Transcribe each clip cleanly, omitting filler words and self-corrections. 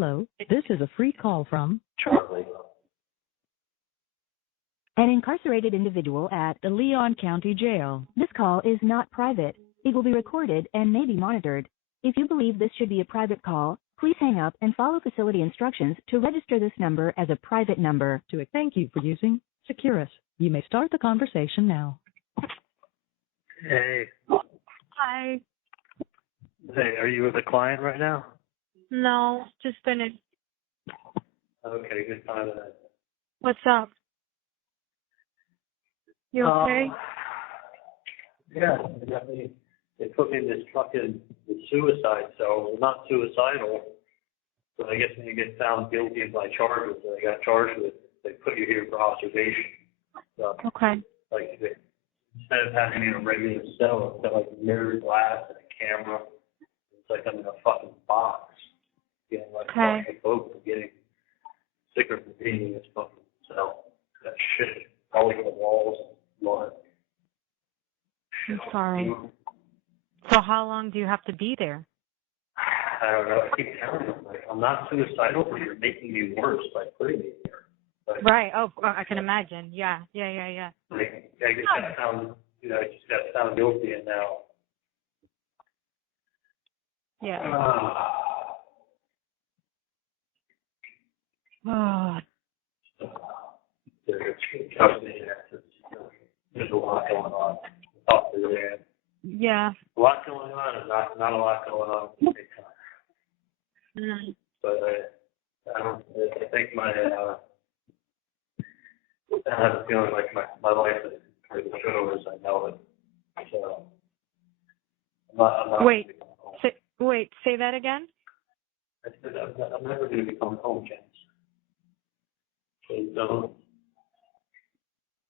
Hello, this is a free call from Charlie. An incarcerated individual at the Leon County Jail. This call is not private. It will be recorded and may be monitored. If you believe this should be a private call, please hang up and follow facility instructions to register this number as a private number. Thank you for using Securus. You may start the conversation now. Hey. Hi. Hey, are you with a client right now? No, just finished. Okay, good time. What's up? You okay? Yeah, they put me in this fucking suicide cell. Well, not suicidal, but I guess when you get found guilty by charges, they got charged with, they put you here for observation. So, Okay. like, instead of having me in a regular cell, it's got like mirrored glass and a camera. It's like I'm in a fucking box. Getting like fucking folks and getting sicker from being in this fucking cell. That shit all over the walls, blood. I'm sorry. So how long do you have to be there? I don't know. I keep telling them, like, I'm not suicidal, but you're making me worse by putting me here. Like, Right. Oh, I can imagine. Yeah. Like, I just got found, I just got found guilty, and now. Yeah. There's a lot going on. Talk to you, man. Yeah. A lot going on, and not a lot going on at the same time. Mm. But I think I have a feeling like my life is pretty much over as I know it. So I'm not Say that again. I said I'm never going to become home, Janice. So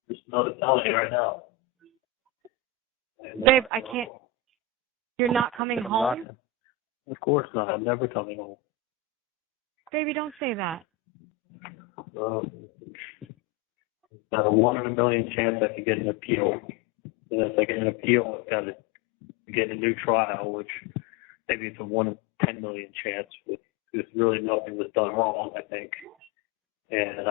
just know to tell you right now. And, Babe, I can't. You're not coming home? Of course not. I'm never coming home. Baby, don't say that. Not a 1 in a million chance I could get an appeal. And if I get an appeal, I've got to get a new trial, which maybe it's a 1 in 10 million chance with really nothing was done wrong, I think. And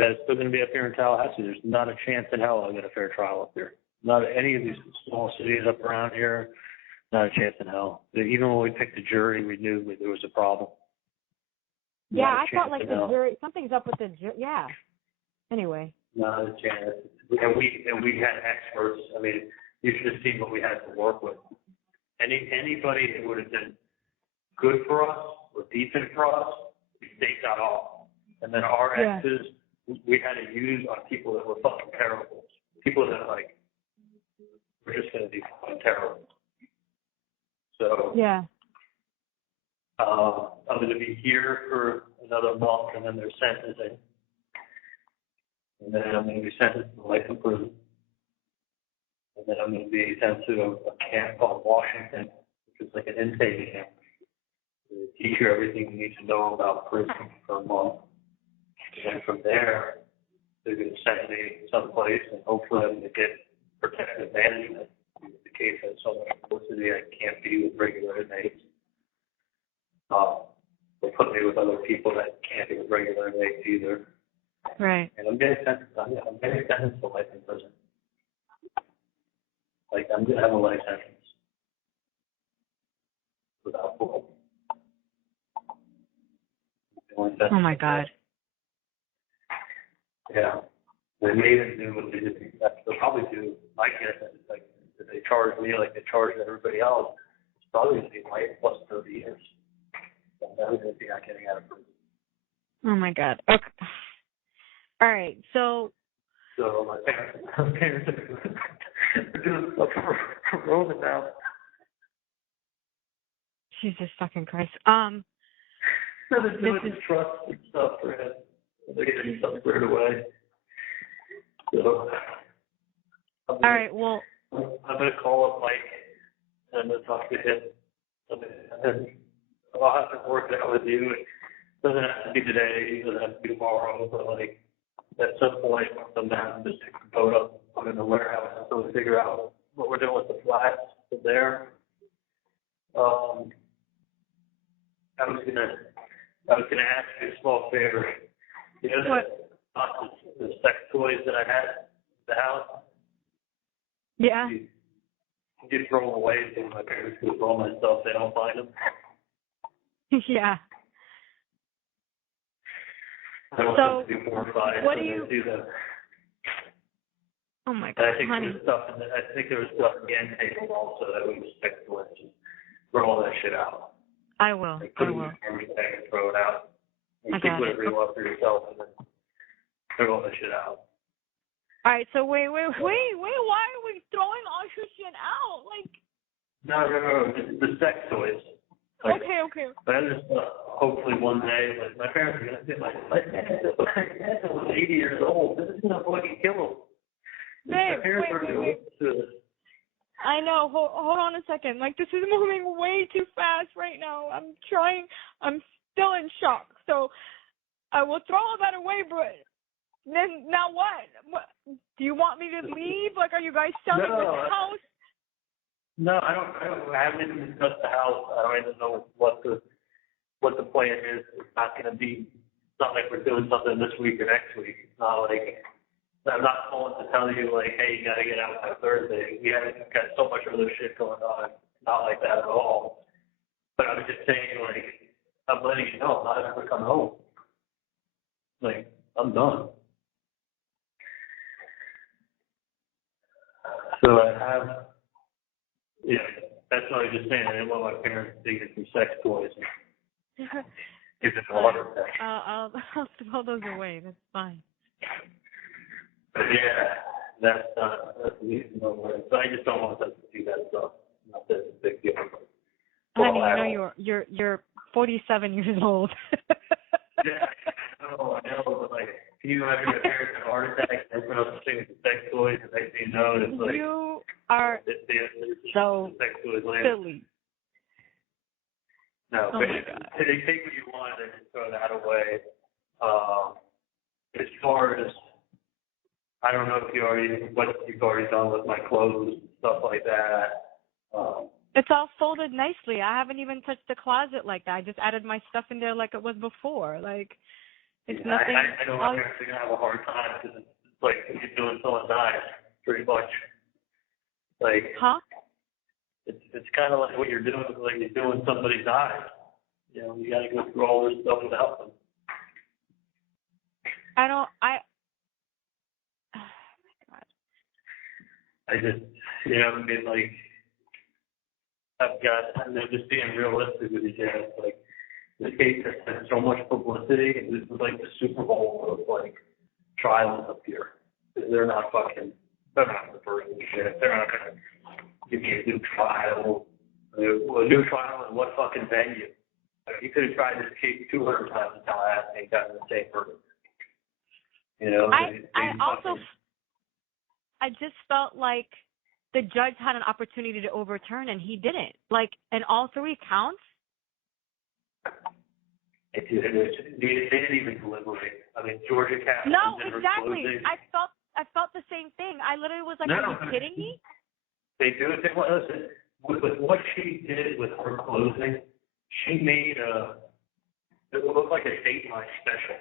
that's still going to be up here in Tallahassee. There's not a chance in hell I'll get a fair trial up here. Not any of these small cities up around here, not a chance in hell. Even when we picked the jury, we knew there was a problem. Yeah, I felt like the jury, something's up with the jury. Yeah. Anyway. Not a chance. And we had experts. I mean, you should have seen what we had to work with. Anybody that would have been good for us or decent for us, they got off. And then our exes, we had to use on people that were fucking terrible. People that, like, were just going to be fucking terrible. So, I'm going to be here for another month, and then they're sentencing. And then I'm going to be sentenced to life in prison. And then I'm going to be sent to a camp called Washington, which is like an intake camp. They teach you everything you need to know about prison for a month. And then from there, they're going to send me someplace, and hopefully I'm going to get protective management. The case has so much publicity, I can't be with regular inmates. They'll put me with other people that can't be with regular inmates either. Right. And I'm getting sentenced to life in prison. Like, I'm going to have a life sentence without parole. Oh my God. Yeah. They made it do what they did. They'll probably do, I guess, like, if they charge me like they charged everybody else, it's probably going to be life plus 30 years. I'm never going to be not getting out of prison. Oh my God. Okay. All right. So my parents are doing stuff for Roman now. Jesus fucking Christ. So they're doing trust and stuff for him. They're getting stuff squared away. So, all right. Well, I'm going to call up Mike and I'm going to talk to him. And then I'll have to work it out with you. It doesn't have to be today. It doesn't have to be tomorrow. But, like, at some point, I'm going to have to just pick the boat up, put it in the warehouse, so we figure out what we're doing with the flats from there. I was going to I was going to ask you a small favor. You know the sex toys that I had at the house? Yeah. You throw them away so my parents can throw my stuff. They don't find them. Yeah. I don't So, have to be horrified what when do you... I see that. Oh, my And God, I think honey. there was stuff in the, I think there was stuff in the end table also that we expect to just throw all that shit out. I will. Like, I put it in will. the garbage bag and throw it out. You I keep got it. whatever you want for yourself and then throw all that shit out. All right, so wait. Why are we throwing all your shit out? Like... No. The sex toys. Like, Okay. But I just hopefully one day, like, my parents are gonna be like, my dad was 80 years old. This is gonna fucking kill him. Babe, My parents are gonna wait. listen to this. I know. Hold on a second. Like, this is moving way too fast right now. I'm still in shock. So I will throw all that away, but then now what? Do you want me to leave? Like, are you guys selling this house? No, I haven't even discussed the house. I don't even know what the plan is. It's not going to be. It's not like we're doing something this week or next week. It's not like I'm not calling to tell you like, hey, you got to get out by Thursday. We haven't got so much other shit going on. Not like that at all. But I was just saying, like, I'm letting you know I'm not ever coming home. Like, I'm done. So I have. Yeah, that's what I was just saying. I didn't want my parents to think it's some sex toys. Give it a heart attack. I'll throw those away. That's fine. But yeah, that's no way. So I just don't want them to do that stuff. Not that it's a big deal. Honey, you know you're 47 years old. Yeah, I know, but like, can you imagine my parents have a heart attack and open up the thing with the sex toys and next thing you know, it's like You are so sex toys silly. No, Oh but my God. they take what you want and throw that away. As far as I don't know what you've already done with my clothes and stuff like that. It's all folded nicely. I haven't even touched the closet like that. I just added my stuff in there like it was before. Like, it's nothing. I know my parents are going to have a hard time because it's like you're doing someone's eyes, pretty much. Like, huh? It's kind of like what you're doing, like you're doing somebody's eyes. You know, you got to go through all this stuff without them. I just, you know what I mean? Like, I'm just being realistic with you, Janice. Like, this case has had so much publicity, and this is like the Super Bowl of, like, trials up here. They're not the first and shit. They're not going to give me a new trial. A new trial in what fucking venue? Like, you could have tried this case 200 times until I asked and gotten the same verdict. You know? I just felt like the judge had an opportunity to overturn, and he didn't. Like, in all three counts? They didn't even deliberate. I mean, Georgia Cat. No, exactly. I felt the same thing. I literally was like, are you kidding me? They do it. Listen, with what she did with her closing, she made it looked like a Dateline special,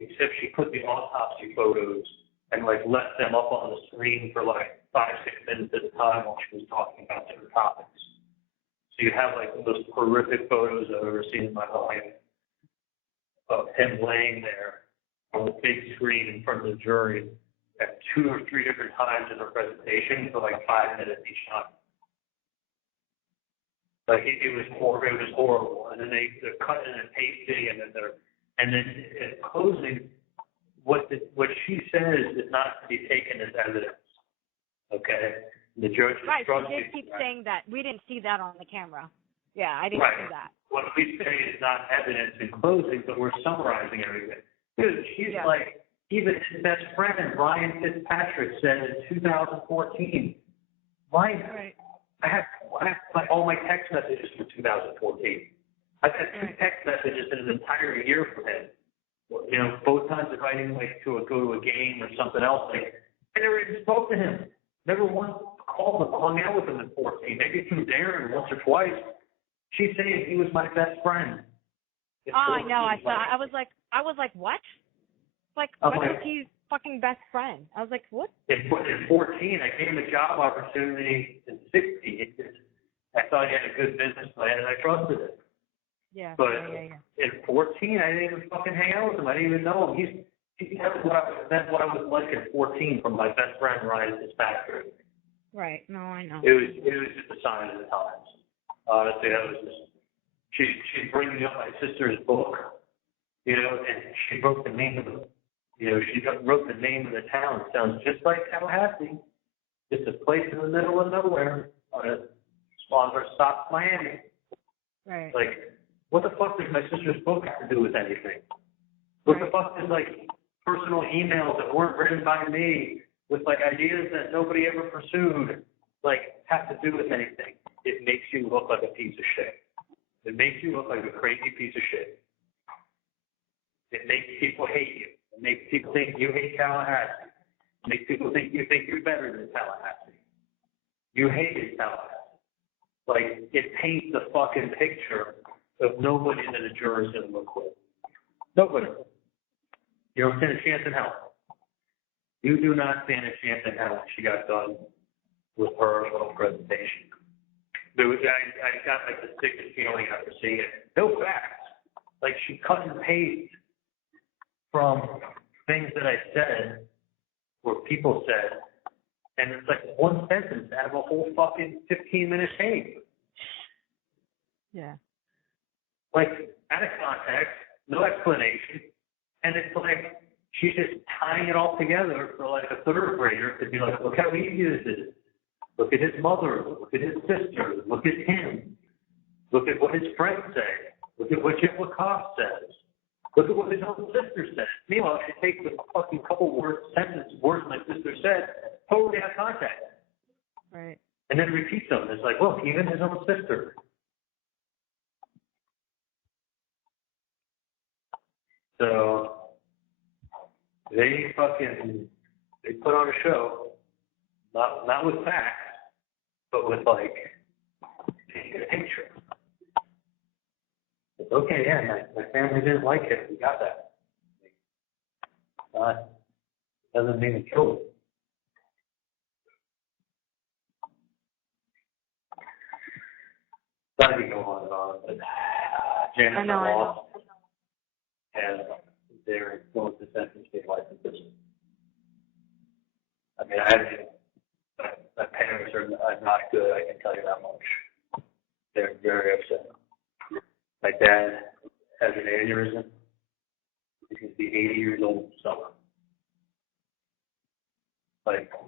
except she put the autopsy photos and like left them up on the screen for like 5-6 minutes at a time while she was talking about different topics. So you have like the most horrific photos I've ever seen in my life of him laying there on the big screen in front of the jury at 2 or 3 different times in her presentation for like 5 minutes each time. Like it was horrible. And then they're cutting and pasting, and then at closing, what she says is not to be taken as evidence. Okay, the judge she did keep saying that. We didn't see that on the camera. Yeah, I didn't see that. What we say is not evidence in closing, but we're summarizing everything. Dude, she's like, even his best friend, Ryan Fitzpatrick, said in 2014, I have all my text messages from 2014. I've had 2 text messages in an entire year from him. You know, both times inviting like to go to a game or something else. Like, I never even spoke to him. Never once called him, hung out with him in 14. Maybe through Darren once or twice. She's saying he was my best friend. I know. I saw. I was like, what? Like, what is his fucking best friend? I was like, what? In 14, I gave him a job opportunity. In 16, I thought he had a good business plan, and I trusted it. Yeah. But yeah. in 14, I didn't even fucking hang out with him. I didn't even know him. That's what I was like in 14 from my best friend running his factory. Right. No, I know. It was just a sign of the times. Honestly, that was just. She's bringing up my sister's book, and she wrote the name of she wrote the name of the town. It sounds just like Tallahassee. It's a place in the middle of nowhere on her stop Miami. Right. Like, what the fuck does my sister's book have to do with anything? What the fuck does personal emails that weren't written by me with ideas that nobody ever pursued have to do with anything? It makes you look like a piece of shit. It makes you look like a crazy piece of shit. It makes people hate you. It makes people think you hate Tallahassee. It makes people think you think you're better than Tallahassee. You hated Tallahassee. It paints a fucking picture of nobody that a juror's going to look with. Nobody. You don't stand a chance in hell. You do not stand a chance in hell. She got done with her little presentation. I got the sickest feeling after seeing it. No facts. She cut and paste from things that I said or people said, and it's one sentence out of a whole fucking 15-minute tape. Yeah. Out of context, no explanation, and it's she's just tying it all together for a third grader to be look how easy this is. Look at his mother. Look at his sister. Look at him. Look at what his friends say. Look at what Jim Lacoste says. Look at what his own sister said. Meanwhile, she takes the fucking couple words my sister said, totally out of context. Right. And then repeats them. It's look, even his own sister. So they put on a show, not with facts, but with taking a picture. It's okay, yeah, my family didn't like it. We got that. Doesn't mean it killed it. Not even go on and on, but Janice lost, and they're going to sentence me to life in prison. I mean, my parents are not good, I can tell you that much. They're very upset. My dad has an aneurysm. He's going to be 80 years old in summer.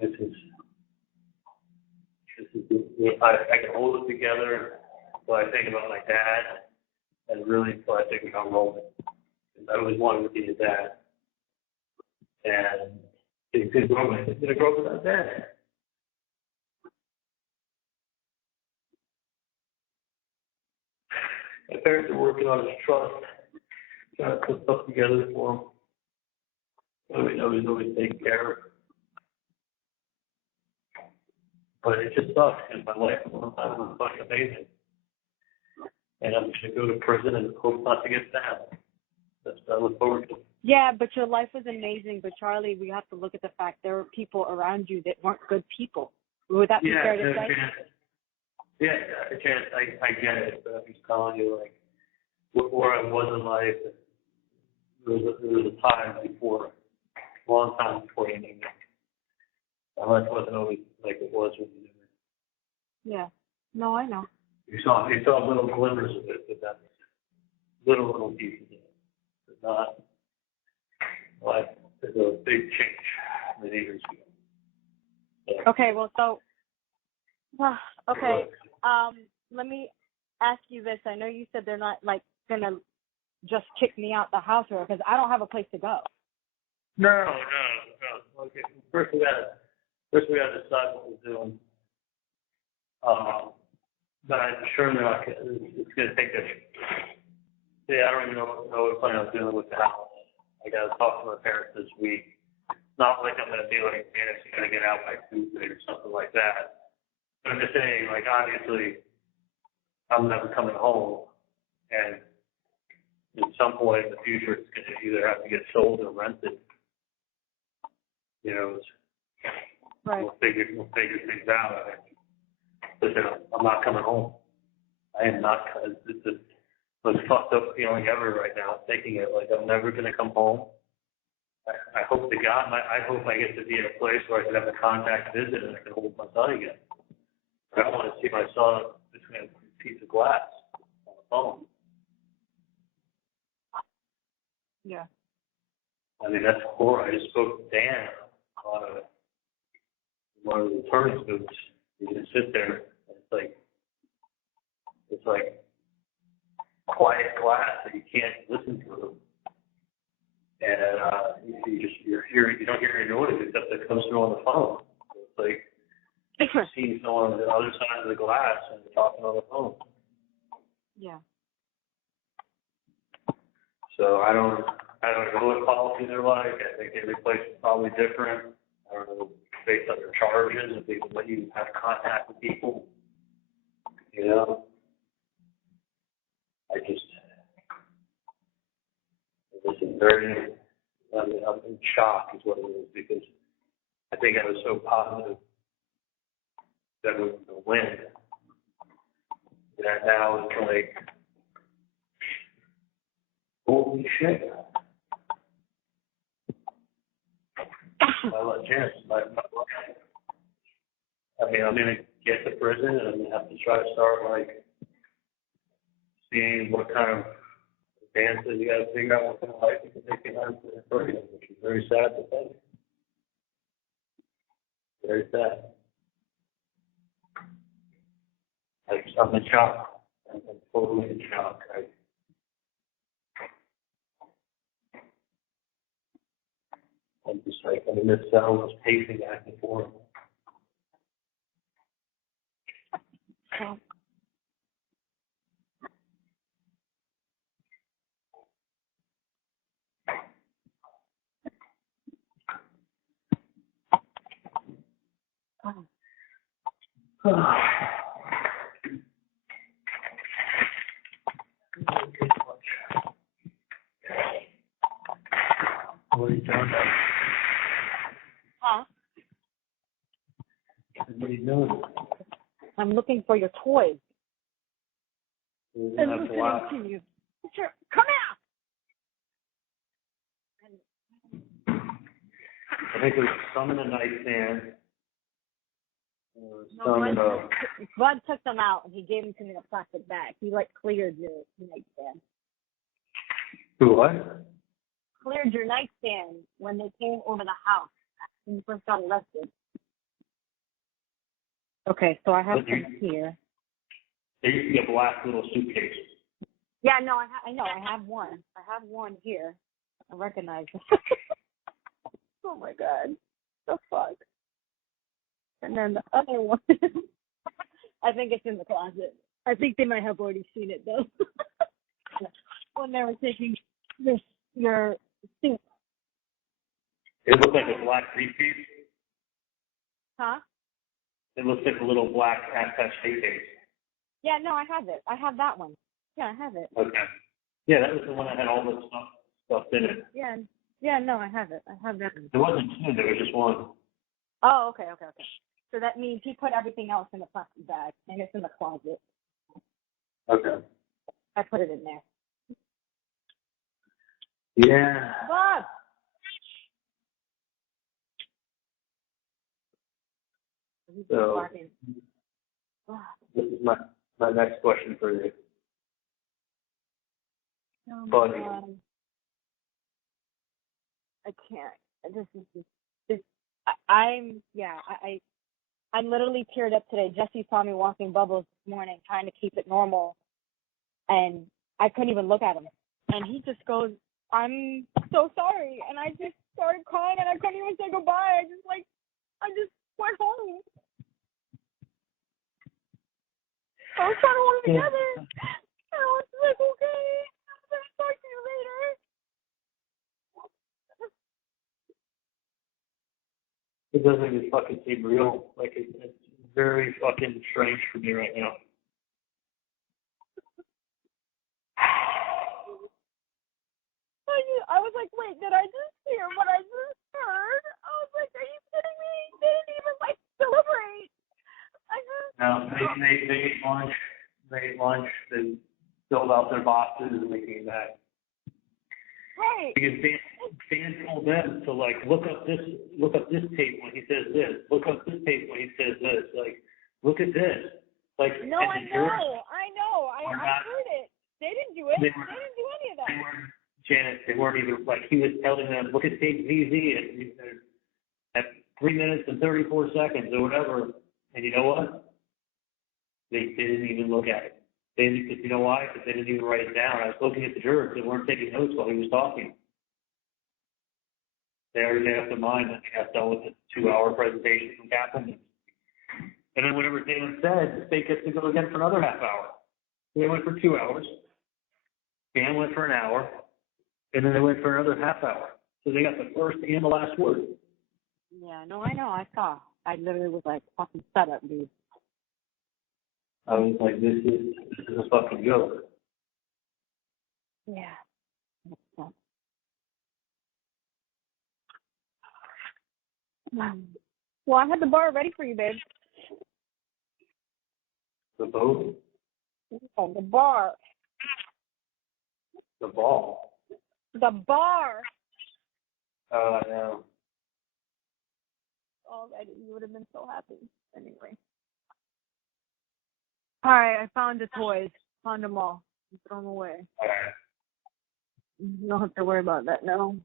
This is I can hold it together when I think about my dad, and really when I think about Roman. I always wanted to be his dad. And he's going to grow up without dad. My parents are working on his trust, trying to put stuff together for him. He's always taking care of it. But it just sucks because my life was fucking amazing. And I'm just going to go to prison and hope not to get stabbed. That's what I look forward to. Yeah, but your life was amazing. But Charlie, we have to look at the fact there were people around you that weren't good people. Would that be fair to say? Yeah, I get it. But I'm just telling you, where I was in life, there was a time before, a long time before you knew me. My life wasn't always like it was when you knew me. Yeah. No, I know. You saw little glimmers of it, but that's little pieces of it. But not life is a big change many years ago. So, okay, okay. Let me ask you this. I know you said they're not gonna just kick me out the house or because I don't have a place to go. No. Okay. First we gotta decide what we're doing. But I'm sure they're not. It's gonna take us. Yeah, I don't even know what we're planning on doing with the house. I gotta talk to my parents this week. Not like I'm gonna be like, man, it's gonna get out by Tuesday or something like that. But I'm just saying, obviously, I'm never coming home, and at some point in the future, it's going to either have to get sold or rented. You know, Right. we'll figure things out. Listen, I'm not coming home. I am not. It's the most fucked up feeling ever right now. Thinking it like I'm never going to come home. I hope to God, I hope I get to be in a place where I can have a contact visit and I can hold my son again. I don't want to see my son between a piece of glass on the phone. Yeah. I mean, that's core. I just spoke to Dan on one of the attorney's booths. You just sit there, and it's like quiet glass that you can't listen to. And you don't hear any noise except that comes through on the phone. It's like you're seeing someone on the other side of the glass and they're talking on the phone. Yeah. So I don't know what policies are like. I think every place is probably different. I don't know based on their charges if they can let you have contact with people. You know, this is I'm in shock is what it is, because I think I was so positive that we were going to win. That now it's like, holy shit. I let Janice, I mean, I'm going to get to prison and I'm going to have to try to start like seeing what kind of dances you got to figure out what kind of life you can take in for him, which is very sad to think. Very sad. I'm in shock. I'm totally in shock. I'm just like, I'm in this cell, just pacing back and forth. What are you doing? Huh? What are you doing? I'm looking for your toys. And And listening to you. Sure. Come out! I think there's some in the nightstand. Some in the... Bud took them out and he gave them to me in a plastic bag. He like cleared your nightstand. Who, what? Cleared your nightstand when they came over the house when you first got arrested. Okay, so I have some here. There used to be a black little suitcase. Yeah, no, I know. I have one. I have one here. I recognize it. Oh my God. The fuck. And then the other one, I think it's in the closet. I think they might have already seen it though. When they were taking your suit. It looked like a black briefcase. Huh? It looks like a little black attaché case. Yeah, no, I have it. I have that one. Yeah, I have it. Okay. Yeah, that was the one that had all the stuff in it. Yeah, no, I have it. I have that. There wasn't two, there was just one. Oh, okay. So that means he put everything else in the plastic bag, and it's in the closet. Okay. I put it in there. Yeah. Bob! So, this is my next question for you. Oh my Buddy. God. I can't. I'm literally teared up today. Jesse saw me walking Bubbles this morning, trying to keep it normal, and I couldn't even look at him. And he just goes, "I'm so sorry," and I just started crying, and I couldn't even say goodbye. I just went home. I was trying to hold it together. And I was like, okay, I'm gonna talk to you later. It doesn't even fucking seem real. Like, it's very fucking strange for me right now. like, wait, did I just hear what I just heard? I was like, are you kidding me? They didn't even like celebrate. No, they ate lunch. They ate lunch. They filled out their boxes and they came back. Right. Because Dan told them to like look up this tape when he says this. Look up this tape when he says this. Like, look at this. Like, no, I know. I heard it. They didn't do it. They didn't do any of that. Janice, they weren't even like he was telling them, look at tape ZZ at 3 minutes and 34 seconds or whatever. And you know what? They didn't even look at it. You know why? Because they didn't even write it down. I was looking at the jurors. They weren't taking notes while he was talking. They already made up their mind that they got done with the 2-hour presentation from Kaplan. And then whatever Dan said, the state gets to go again for another half hour. They went for 2 hours. Dan went for an hour. And then they went for another half hour. So they got the first and the last word. Yeah, no, I know. I saw. I literally was like, fucking setup, dude. I was like, this is a fucking joke. Yeah. Well, I had the bar ready for you, babe. The boat? Oh, the bar. The ball? The bar. Oh, no. Oh, you would have been so happy. Anyway. All right, I found the toys. Found them all. Throw them away. All right. You don't have to worry about that now.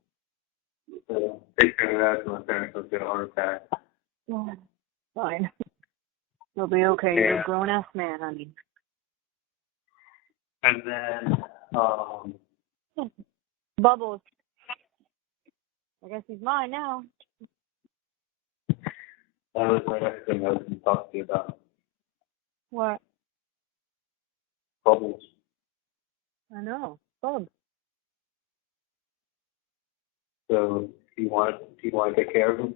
Take care of that so my parents don't get a heart attack. Oh, fine. You'll be okay. Yeah. You're a grown-ass man, honey. And then, Bubbles. I guess he's mine now. that was my next thing I was going to talk to you about. What? Bubbles. I know. Bub. So, do you want to take care of him?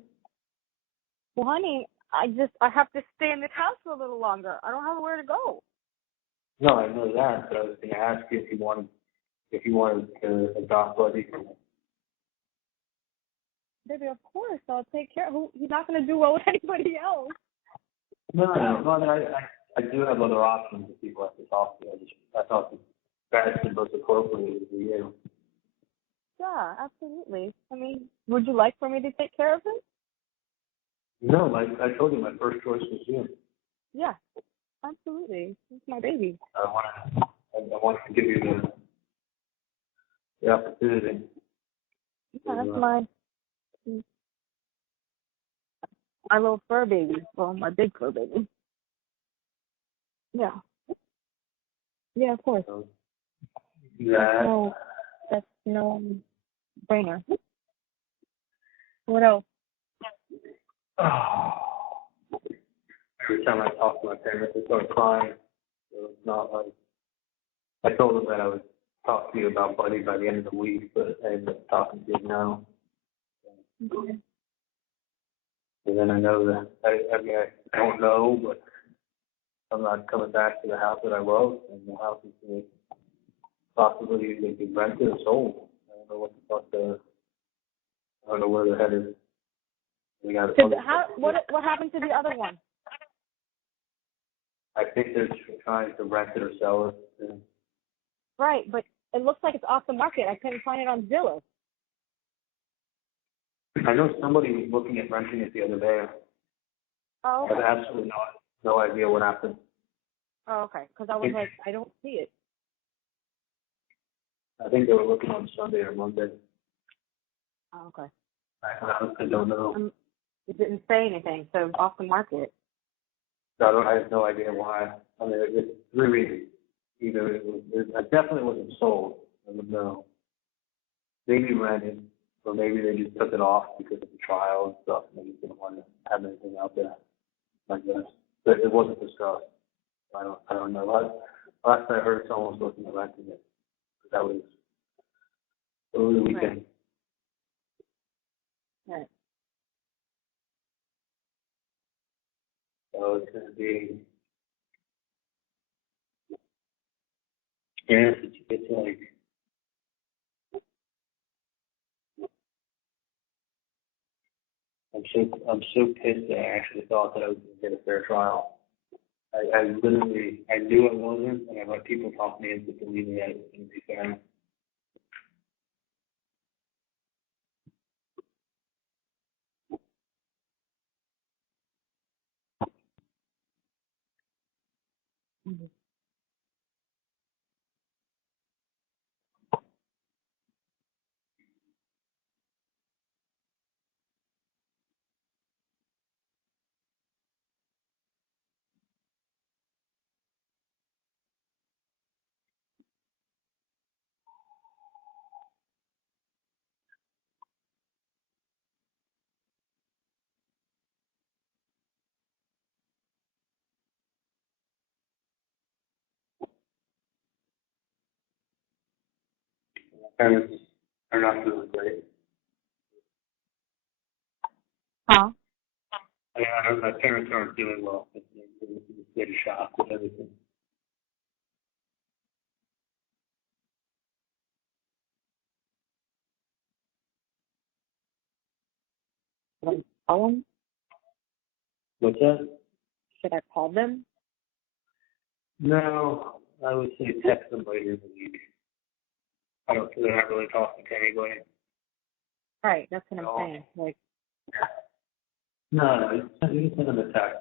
Well, honey, I have to stay in this house for a little longer. I don't have where to go. No, I know that, but I was going to ask you if you wanted to adopt Buddy from him. Baby, of course, I'll take care of him. He's not going to do well with anybody else. No, I do have other options of people I have to talk to. I thought the best and most appropriate for you. Yeah, absolutely. I mean, would you like for me to take care of him? No, I told you my first choice was you. Yeah, absolutely. He's my baby. I want to give you the opportunity. Yeah, that's my little fur baby. Well, my big fur baby. Yeah. Yeah, of course. So, That's no brainer. What else? Every time I talk to my parents, I start crying. So it's not like I told them that I would talk to you about Buddy by the end of the week, but I ended up talking to you now. Okay. And then I know that I don't know, but I'm not coming back to the house that I love, and the house is going to possibly they can rent it or sold. I don't know what the fuck I don't know where they're headed. We got What happened to the other one? I think they're trying to rent it or sell it. And Right, but it looks like it's off the market. I couldn't find it on Zillow. I know somebody was looking at renting it the other day. Oh, I okay. have absolutely no idea what happened. Oh, okay. Because I was like, I don't see it. I think they were looking on Sunday or Monday. Oh, okay. I honestly don't know. It didn't say anything, so it's off the market. I have no idea why. I mean, it's really either it definitely wasn't sold. I don't know. Maybe rented, or maybe they just took it off because of the trial and stuff. And they just didn't want to have anything out there like this. But it wasn't discussed. I don't know. Last I heard, someone was looking at renting it. That was over the weekend. Right. So it's going to be, yeah, it's like, I'm so pissed that I actually thought that I was going to get a fair trial. I literally, I knew I wasn't, and I let people talk me into believing that it was going to be fair. Parents are not doing great. Huh? My parents aren't doing well. It's a state of shock with everything. Should I call them? What's that? Should I call them? No, I would say text them later in the week. They're not really talking to anybody. Right, that's what I'm No. saying. Like, No, you can send them a text.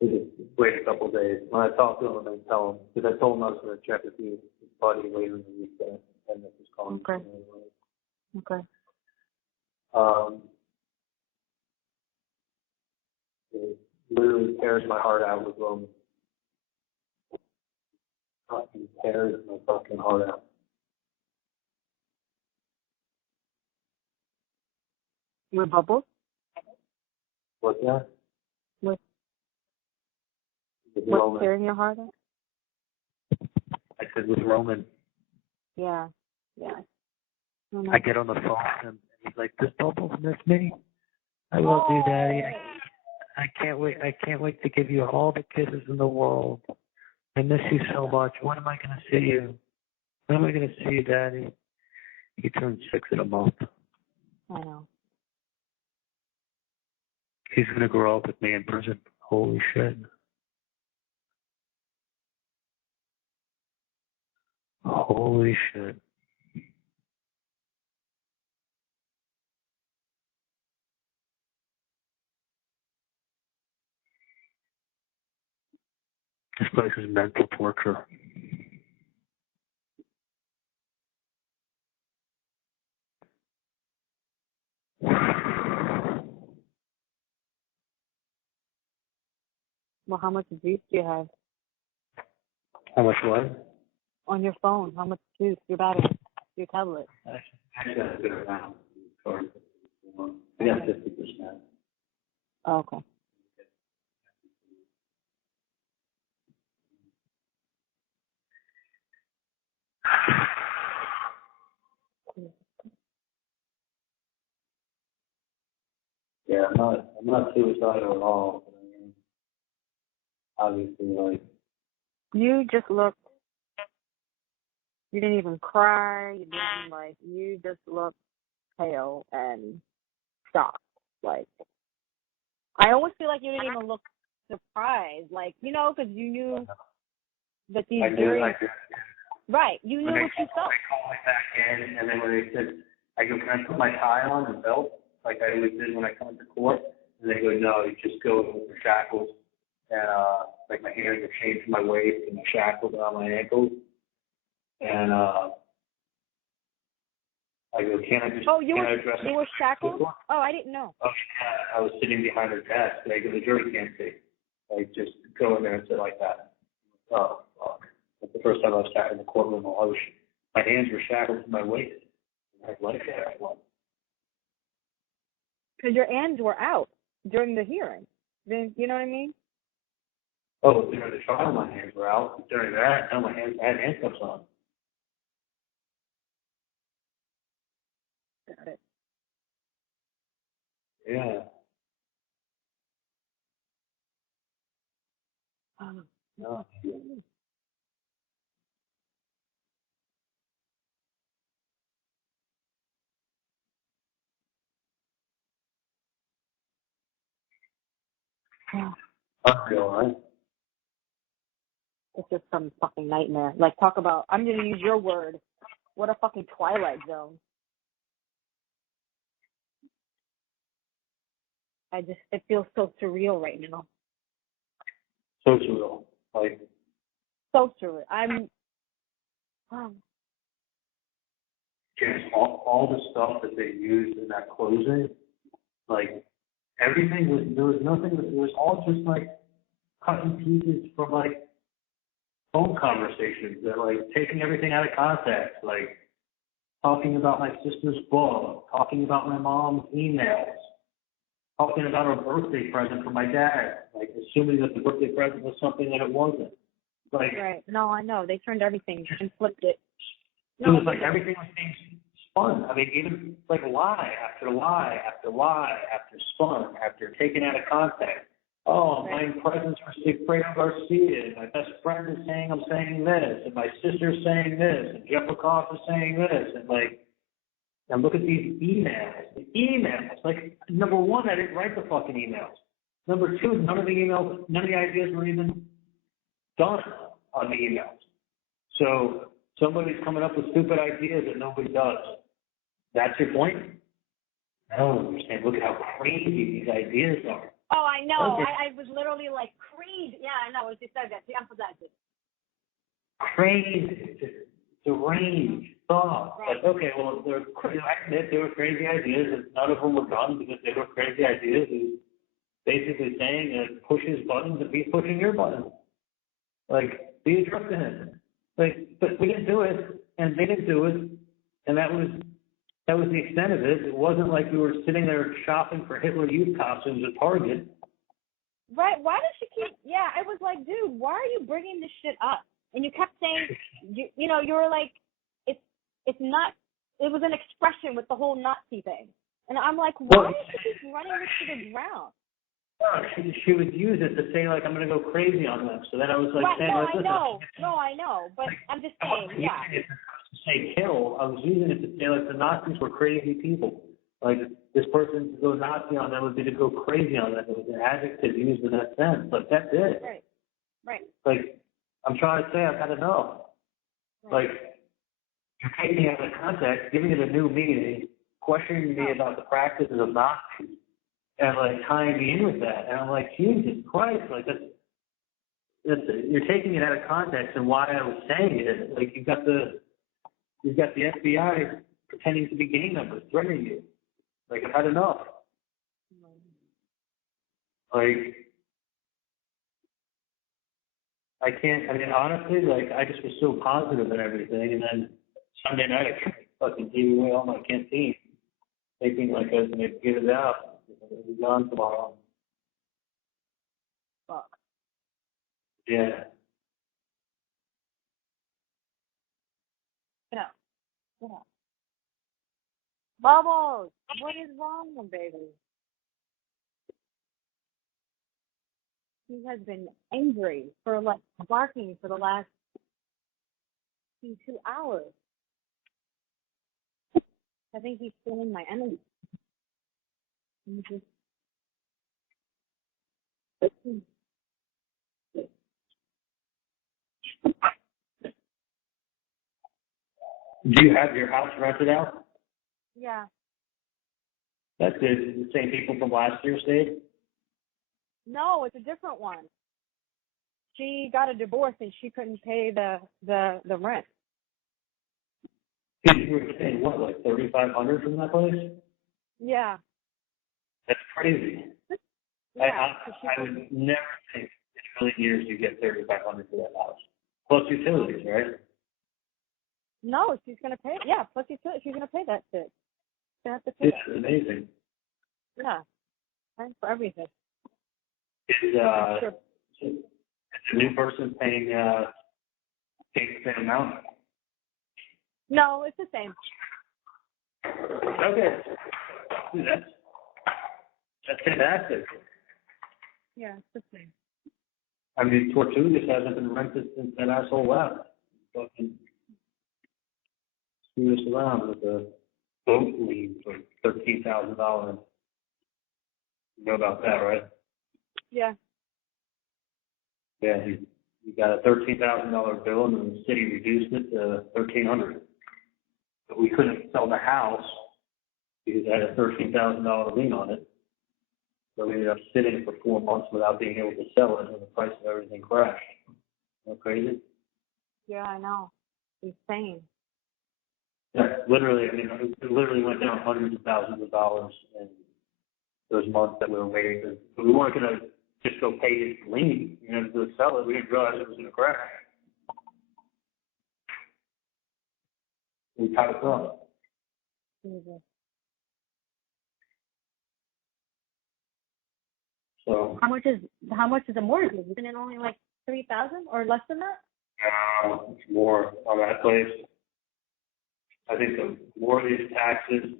Just wait a couple of days. When I talk to them, I tell them, because I told them I was going to check with you, his buddy later in the week, and this is calling me Okay. anyway. okay. It literally tears my heart out with Roman. Fucking tears my fucking heart out. With Bubbles? What's that? With With what's Roman. tearing your heart out? I said with Roman. Yeah. I get on the phone and he's like, "Does Bubbles miss me? I love you, Daddy. I can't wait. I can't wait to give you all the kisses in the world. I miss you so much. When am I going to see you? When am I going to see you, Daddy?" He turns 6 in a month. I know. He's going to grow up with me in prison. Holy shit. Holy shit. This place is mental torture. Well, how much juice do you have How much what? on your phone? How much juice? Your battery? Your tablet? I got a good amount. I got 50%. Oh, okay. Yeah, I'm not suicidal at all. But I mean, obviously, like, You just looked. You didn't even cry. You didn't You just looked pale and shocked. Like, I always feel like you didn't even look surprised. Like, because you knew that these I knew. juries. Right. You knew When what you felt. they called me back in, and then when they said, I go, "Can I put my tie on and belt?" Like I always did when I come into court. And they go, "No, you just go with the shackles." And, like my hands are chained to my waist and my shackles are on my ankles. And, I go, "Can I just, Oh, can I address you were shackled? Oh, I didn't know. Oh, yeah, I was sitting behind her desk. They go, "The jury can't see." Like, just go in there and sit like that. Oh, fuck. That's the first time I sat in the courtroom. My hands were shackled to my waist. I was like that. Because your hands were out during the hearing. Then, you know what I mean? Oh, during the trial, my hands were out. During that, no, I had handcuffs on. Got it. Yeah. No. Unreal, right? It's just some fucking nightmare. Like, talk about, I'm going to use your word. What a fucking Twilight Zone. It feels so surreal right now. So surreal. Like, So surreal. James, all the stuff that they used in that closing, like, everything was, there was nothing, it was all just like cutting pieces from like phone conversations that like taking everything out of context, like talking about my sister's book, talking about my mom's emails, talking about her birthday present for my dad, like assuming that the birthday present was something that it wasn't. Like, right. No, I know. They turned everything and flipped it. it was like everything was being spun. I mean, even like lie after lie after lie after spun after taken out of context. Oh, I'm buying presents for Sigfredo Garcia, and my best friend is saying I'm saying this, and my sister's saying this, and Jeff LaCoste is saying this, and like, and look at these emails. The emails, like, number one, I didn't write the fucking emails. Number two, none of the ideas were even done on the emails. So somebody's coming up with stupid ideas that nobody does. That's your point? I don't understand. Look at how crazy these ideas are. Oh, I know. Okay. I was literally like, crazy. Yeah, I know. As you said that. Yeah, that's it. Crazy, deranged thoughts. Right. Like, okay, well, I admit there were crazy ideas, and none of them were done because they were crazy ideas. He's basically saying that push his buttons and he's pushing your buttons. Like, be a jerk to him. Like, but we didn't do it, and they didn't do it, and that was the extent of it. It wasn't like we were sitting there shopping for Hitler Youth costumes at Target. Right. Why does she keep? Yeah, I was like, dude, why are you bringing this shit up? And you kept saying, you were like, it's not. It was an expression with the whole Nazi thing, and I'm like, why does she keep running this to the ground? She would use it to say, like, I'm going to go crazy on them. So then I was like, right, saying, no, I know, but I'm just saying, yeah. To say kill, I was using it to say, like, the Nazis were crazy people. Like, this person to go Nazi on them would be to go crazy on them. It was an adjective used in that sense. Like, that's it. Right. Like, I'm trying to say I've had enough. Right. Like, you're taking it out of context, giving it a new meaning, questioning me about the practices of Nazis, and like tying me in with that. And I'm like, Jesus Christ, like you're taking it out of context and why I was saying it. Like you've got the FBI pretending to be gang members, threatening you. Like I've had enough. Like I can't, I mean honestly, like I just was so positive and everything, and then Sunday night I fucking gave away all my canteen, thinking like I was gonna give it out. It'll be gone tomorrow. Fuck. Yeah. Get out. Bubbles, what is wrong, baby? He has been angry for like barking for the last 2 hours. I think he's feeling my energy. Do you have your house rented out? Yeah. That's it. The same people from last year stayed? No, it's a different one. She got a divorce and she couldn't pay the rent. You were paying what, like $3,500 from that place? Yeah. That's crazy. Yeah. I would never think in a million years you'd get $3,500 for that house. Plus utilities, right? No, she's gonna pay. Yeah, plus she's gonna pay that shit. She has to pay It's amazing. Yeah, thanks for everything. Is a new person paying the same amount? No, it's the same. Okay. Dude, that's fantastic. Yeah, it's the same. I mean, Tortugas hasn't been rented since that asshole left. Fucking screw us around with a boat lien for $13,000. You know about that, right? Yeah. Yeah, he got a $13,000 bill, and the city reduced it to $1,300. But we couldn't sell the house because it had a $13,000 lien on it. So we ended up sitting for 4 months without being able to sell it, and the price of everything crashed. Isn't that crazy? Yeah, I know. Insane. Yeah, literally. I mean, it literally went down hundreds of thousands of dollars in those months that we were waiting. But we weren't going to just go pay his lien, to sell it. We didn't realize it was going to crash. We got it done. Jesus. So How much is the mortgage? Isn't it only like $3,000 or less than that? it's more on that place. I think the mortgage, taxes,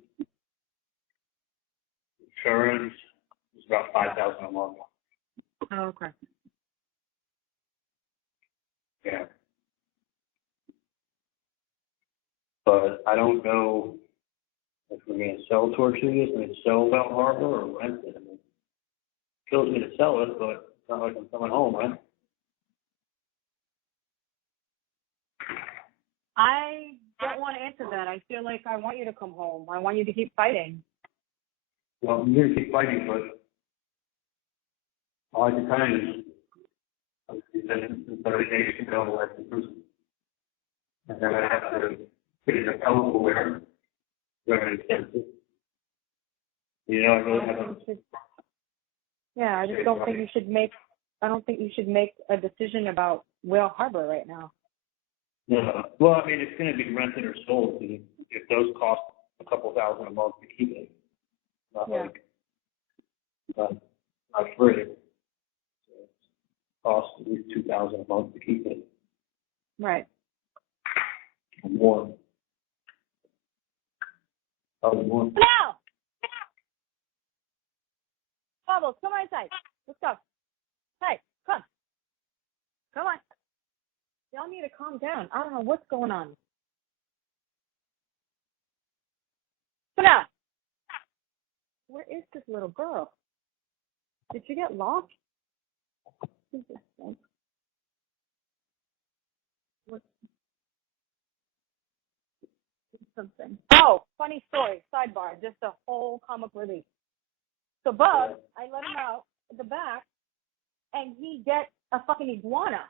insurance is about $5,000 a month. Oh, okay. Yeah. But I don't know if we're going to sell Tortugas, we're going to sell Bell Harbor, or rent it. I mean, it kills me to sell it, but it's not like I'm coming home, right? I don't want to answer that. I feel like I want you to come home. I want you to keep fighting. Well, I'm going to keep fighting, but all I can tell you is that in 30 days to go, I'll in prison. And then I have to get an appellate lawyer. Very expensive. I really haven't. Yeah, I just don't think you should make. I don't think you should make a decision about Whale Harbor right now. No. Well, I mean, it's going to be rented or sold. And if those cost a couple $1,000 a month to keep it, not free. So it costs at least $2,000 a month to keep it. Right. Or more. Probably more. No! Bubbles, come on inside. Let's go. Hey, come. Come on. Y'all need to calm down. I don't know what's going on. Come on. Where is this little girl? Did she get lost? What's something? Oh, funny story. Sidebar. Just a whole comic relief. So Bub, I let him out at the back, and he gets a fucking iguana.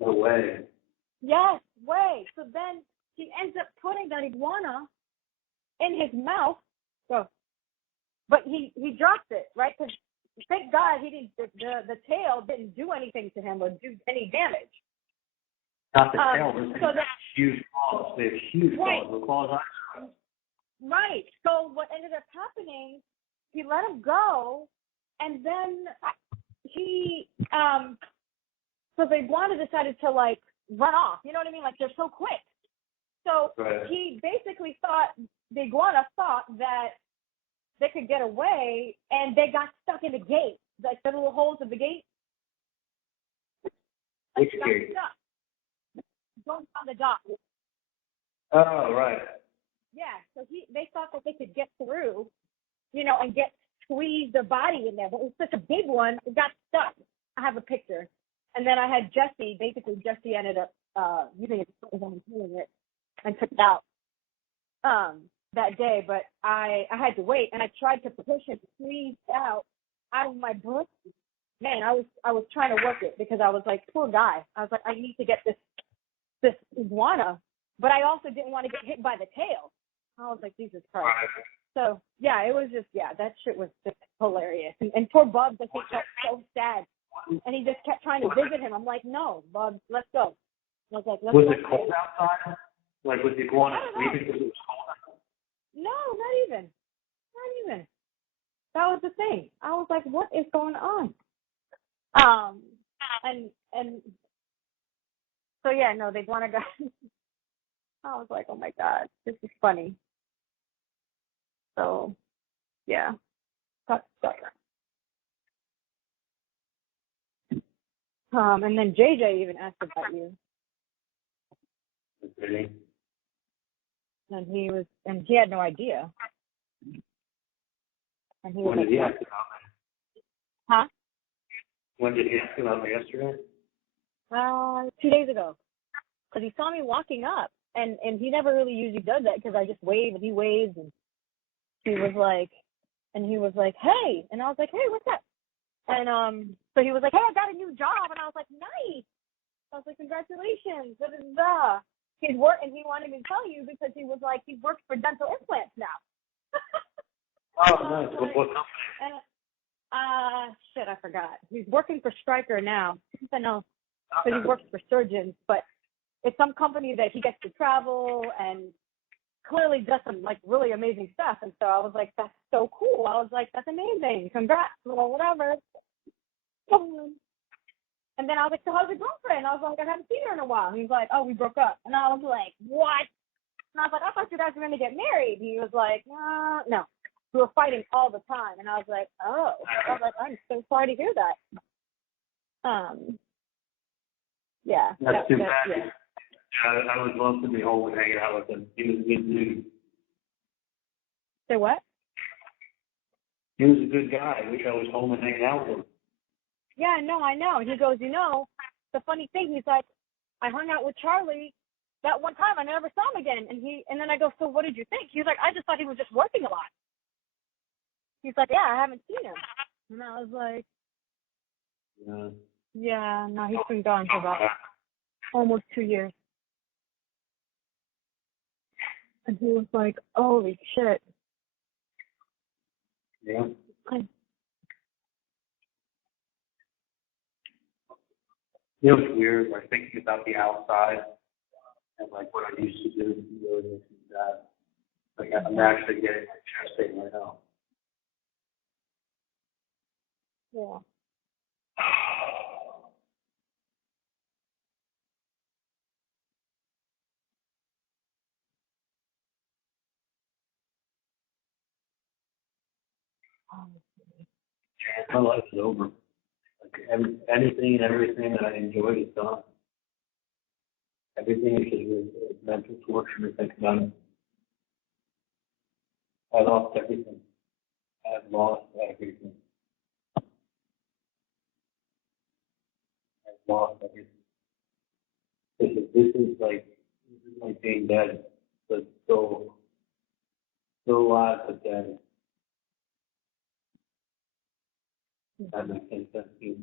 No way. Yes, way. So then he ends up putting that iguana in his mouth. So, but he drops it, right? Because thank God he didn't. The tail didn't do anything to him or do any damage. Not the tail. So that, huge claws. They have huge claws. The claws. Right. So what ended up happening? He let him go, and then he so the iguana decided to like run off. You know what I mean? Like they're so quick. So he basically thought, the iguana thought that they could get away, and they got stuck in the gate, like the little holes of the gate. Which gate? Going on the dock. Oh, right. Yeah. So they thought that they could get through, and squeeze the body in there, but it was such a big one, it got stuck. I have a picture. And then I had Jesse. Basically, Jesse ended up using it and took it out that day. But I had to wait, and I tried to push it, squeeze out of my book. Man, I was trying to work it because I was like, poor guy. I was like, I need to get this iguana, but I also didn't want to get hit by the tail. I was like, Jesus Christ. So yeah, it was just that shit was just hilarious. And poor Bubs, I think, got so sad. And he just kept trying to visit him. I'm like, no, Bubs, let's go. I was like, let's go. Was it cold outside? Like, was the iguana sleeping because it was cold outside? No, not even. That was the thing. I was like, what is going on? And so yeah, no, the iguana got. I was like, oh my God, this is funny. So yeah, got stuck. And then JJ even asked about you. Really? And he had no idea. And he was When like, did he ask about me? huh? When did he come out yesterday? 2 days ago. Because he saw me walking up, and he never really usually does that because I just wave and he waves, and he was like, hey, and I was like, hey, what's up? And so he was like, hey, I got a new job, and I was like, nice. I was like, congratulations. Blah, blah, blah. He's worked, and he wanted me to tell you because he was like, he works for dental implants now. Oh, nice. What company? Shit, I forgot. He's working for Stryker now. I know, because he works for surgeons, but it's some company that he gets to travel and clearly does some like really amazing stuff. And so I was like, that's so cool. I was like, that's amazing. Congrats, or whatever. And then I was like, so how's your girlfriend? I was like, I haven't seen her in a while. He was like, oh, we broke up. And I was like, what? And I was like, I thought you guys were going to get married. He was like, no. We were fighting all the time. And I was like, oh. I was like, I'm so sorry to hear that. Yeah. That's too bad. Yeah. I would love to be home and hanging out with him. He was a good dude. Say what? He was a good guy. I wish I was home and hanging out with him. Yeah, no, I know. And he goes, the funny thing, he's like, I hung out with Charlie that one time. I never saw him again. And then I go, so what did you think? He's like, I just thought he was just working a lot. He's like, yeah, I haven't seen him. And I was like, yeah, no, he's been gone for about almost 2 years. And he was like, holy shit. Yeah. You know, it's weird, like thinking about the outside and like what I used to do really makes me sad. Like I'm actually getting my chest pain right now. Yeah. My life is over. Like anything and everything that I enjoyed is gone. Everything is just mental torture to think about it. I lost everything. I've lost everything. I've lost everything. This is like being dead, but still alive but dead. That makes sense to you.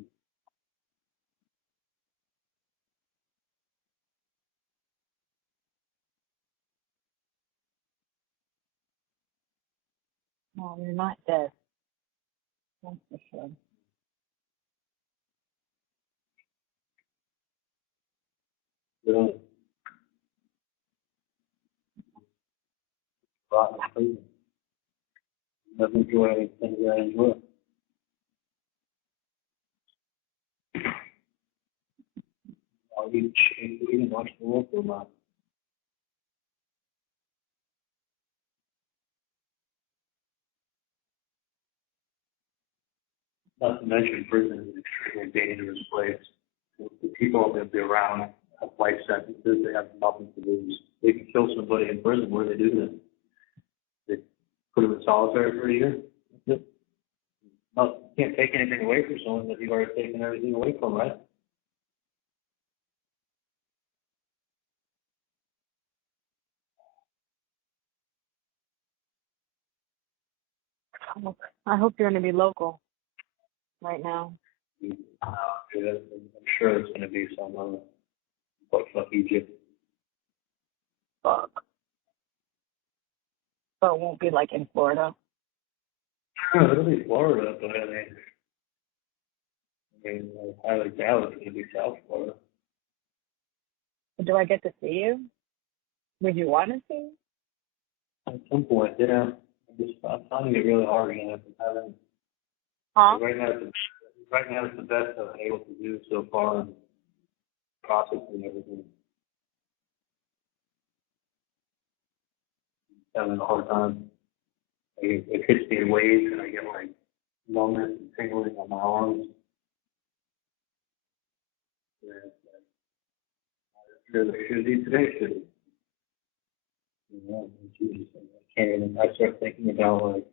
No, you're not dead. That's for sure. Really. Rotten prison. Doesn't enjoy anything that I enjoy. I'll eat shit, eat and watch the world go by. Not to mention, prison is an extremely dangerous place. The people that be around have life sentences. They have nothing to lose. They can kill somebody in prison. Where do they do this? They put them in solitary for a year. That's it. No, you can't take anything away from someone that you've already taken everything away from, right? I hope you're going to be local right now. I'm sure it's going to be some fuck Egypt. Fuck. So it won't be like in Florida. It'll be Florida, but I highly doubt it's going to be South Florida. Do I get to see you? Would you want to see? At some point, yeah. I'm finding it really hard again. Huh? Right now, it's the best I've been able to do so far in processing everything. Having a hard time. It hits me in waves, and I get like numbness and tingling on my arms. Should be today, should it? Jesus, I can't even. I start thinking about like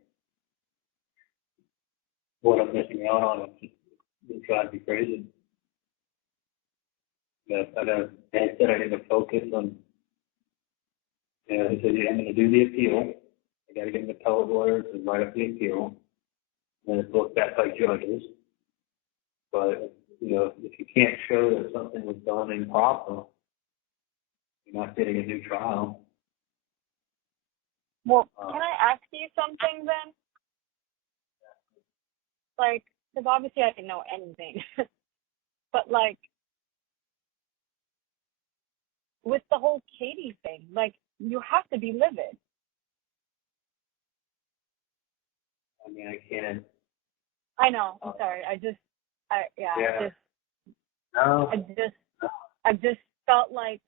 what I'm missing out on. It's just It's got to be crazy. But I said I need to focus on, he said, I'm going to do the appeal. I got to get an appellate lawyer to write up the appeal. And it's looked at by judges. But, if you can't show that something was done improper, you're not getting a new trial. Well, can I ask you something then? Like, because obviously I didn't know anything. But, like, with the whole Katie thing, like, you have to be livid. I mean, I can't. I know. I'm sorry. I just felt like,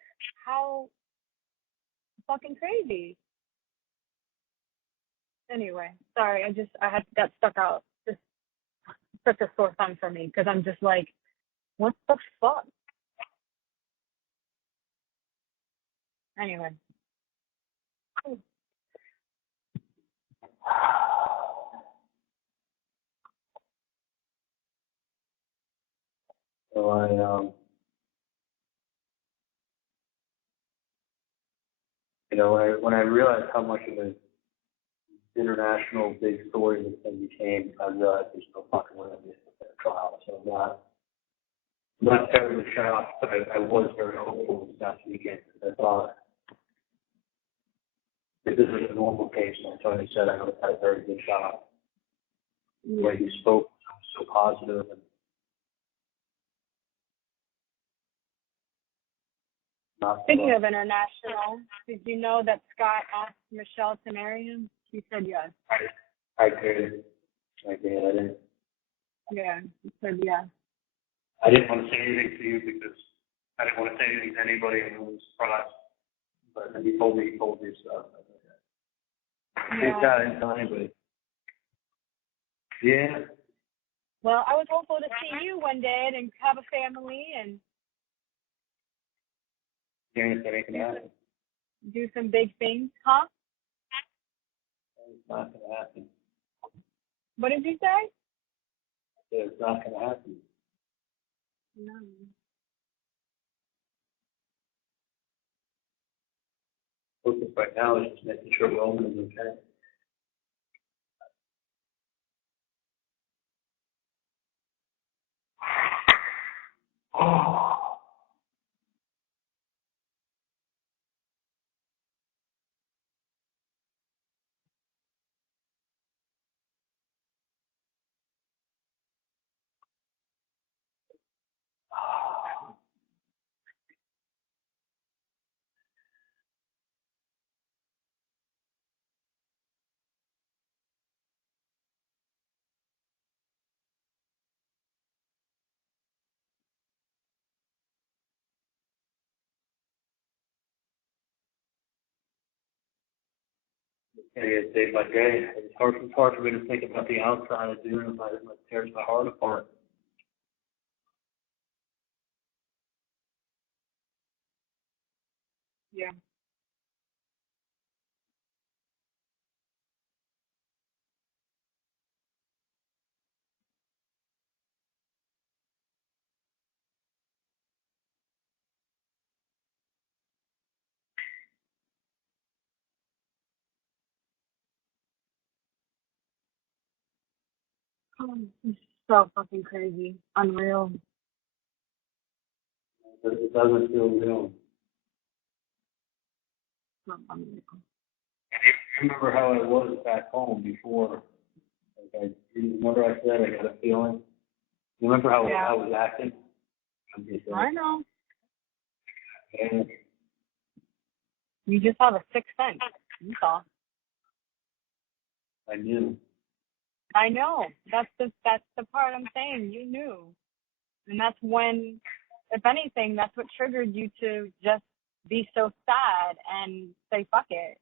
how fucking crazy. Anyway, sorry. I had that stuck out. Just such a sore thumb for me because I'm just like, what the fuck? Anyway. So when I realized how much of an international big story this thing became, I realized there's no fucking way I'm missing that trial. So I'm not terribly shocked, but I was very hopeful this past weekend because I thought if this was a normal case, and Tony said I would have had a very good shot. The way he spoke was so positive. And speaking of international, did you know that Scott asked Michelle to marry him? She said yes. I did. I didn't. Yeah, she said yes. I didn't want to say anything to you because I didn't want to say anything to anybody and I was surprised. But then he told me stuff. Yeah. I didn't tell anybody. Yeah. Well, I was hopeful to see you one day and have a family and Janice, that ain't going to happen. do some big things, huh? It's not going to happen. What did you say? It's not going to happen. No. Focus right now is just making sure Roman is okay. Oh. It's day by day. It's hard for me to think about the outside of doing it. It tears my heart apart. Yeah. It's so fucking crazy. Unreal. But it doesn't feel real. So unreal. I remember how I was back home before. Remember I said I got a feeling? You remember how I was acting? I know. And You just have a sixth sense. You saw. I knew. I know. That's the part I'm saying. You knew. And that's when, if anything, that's what triggered you to just be so sad and say, fuck it.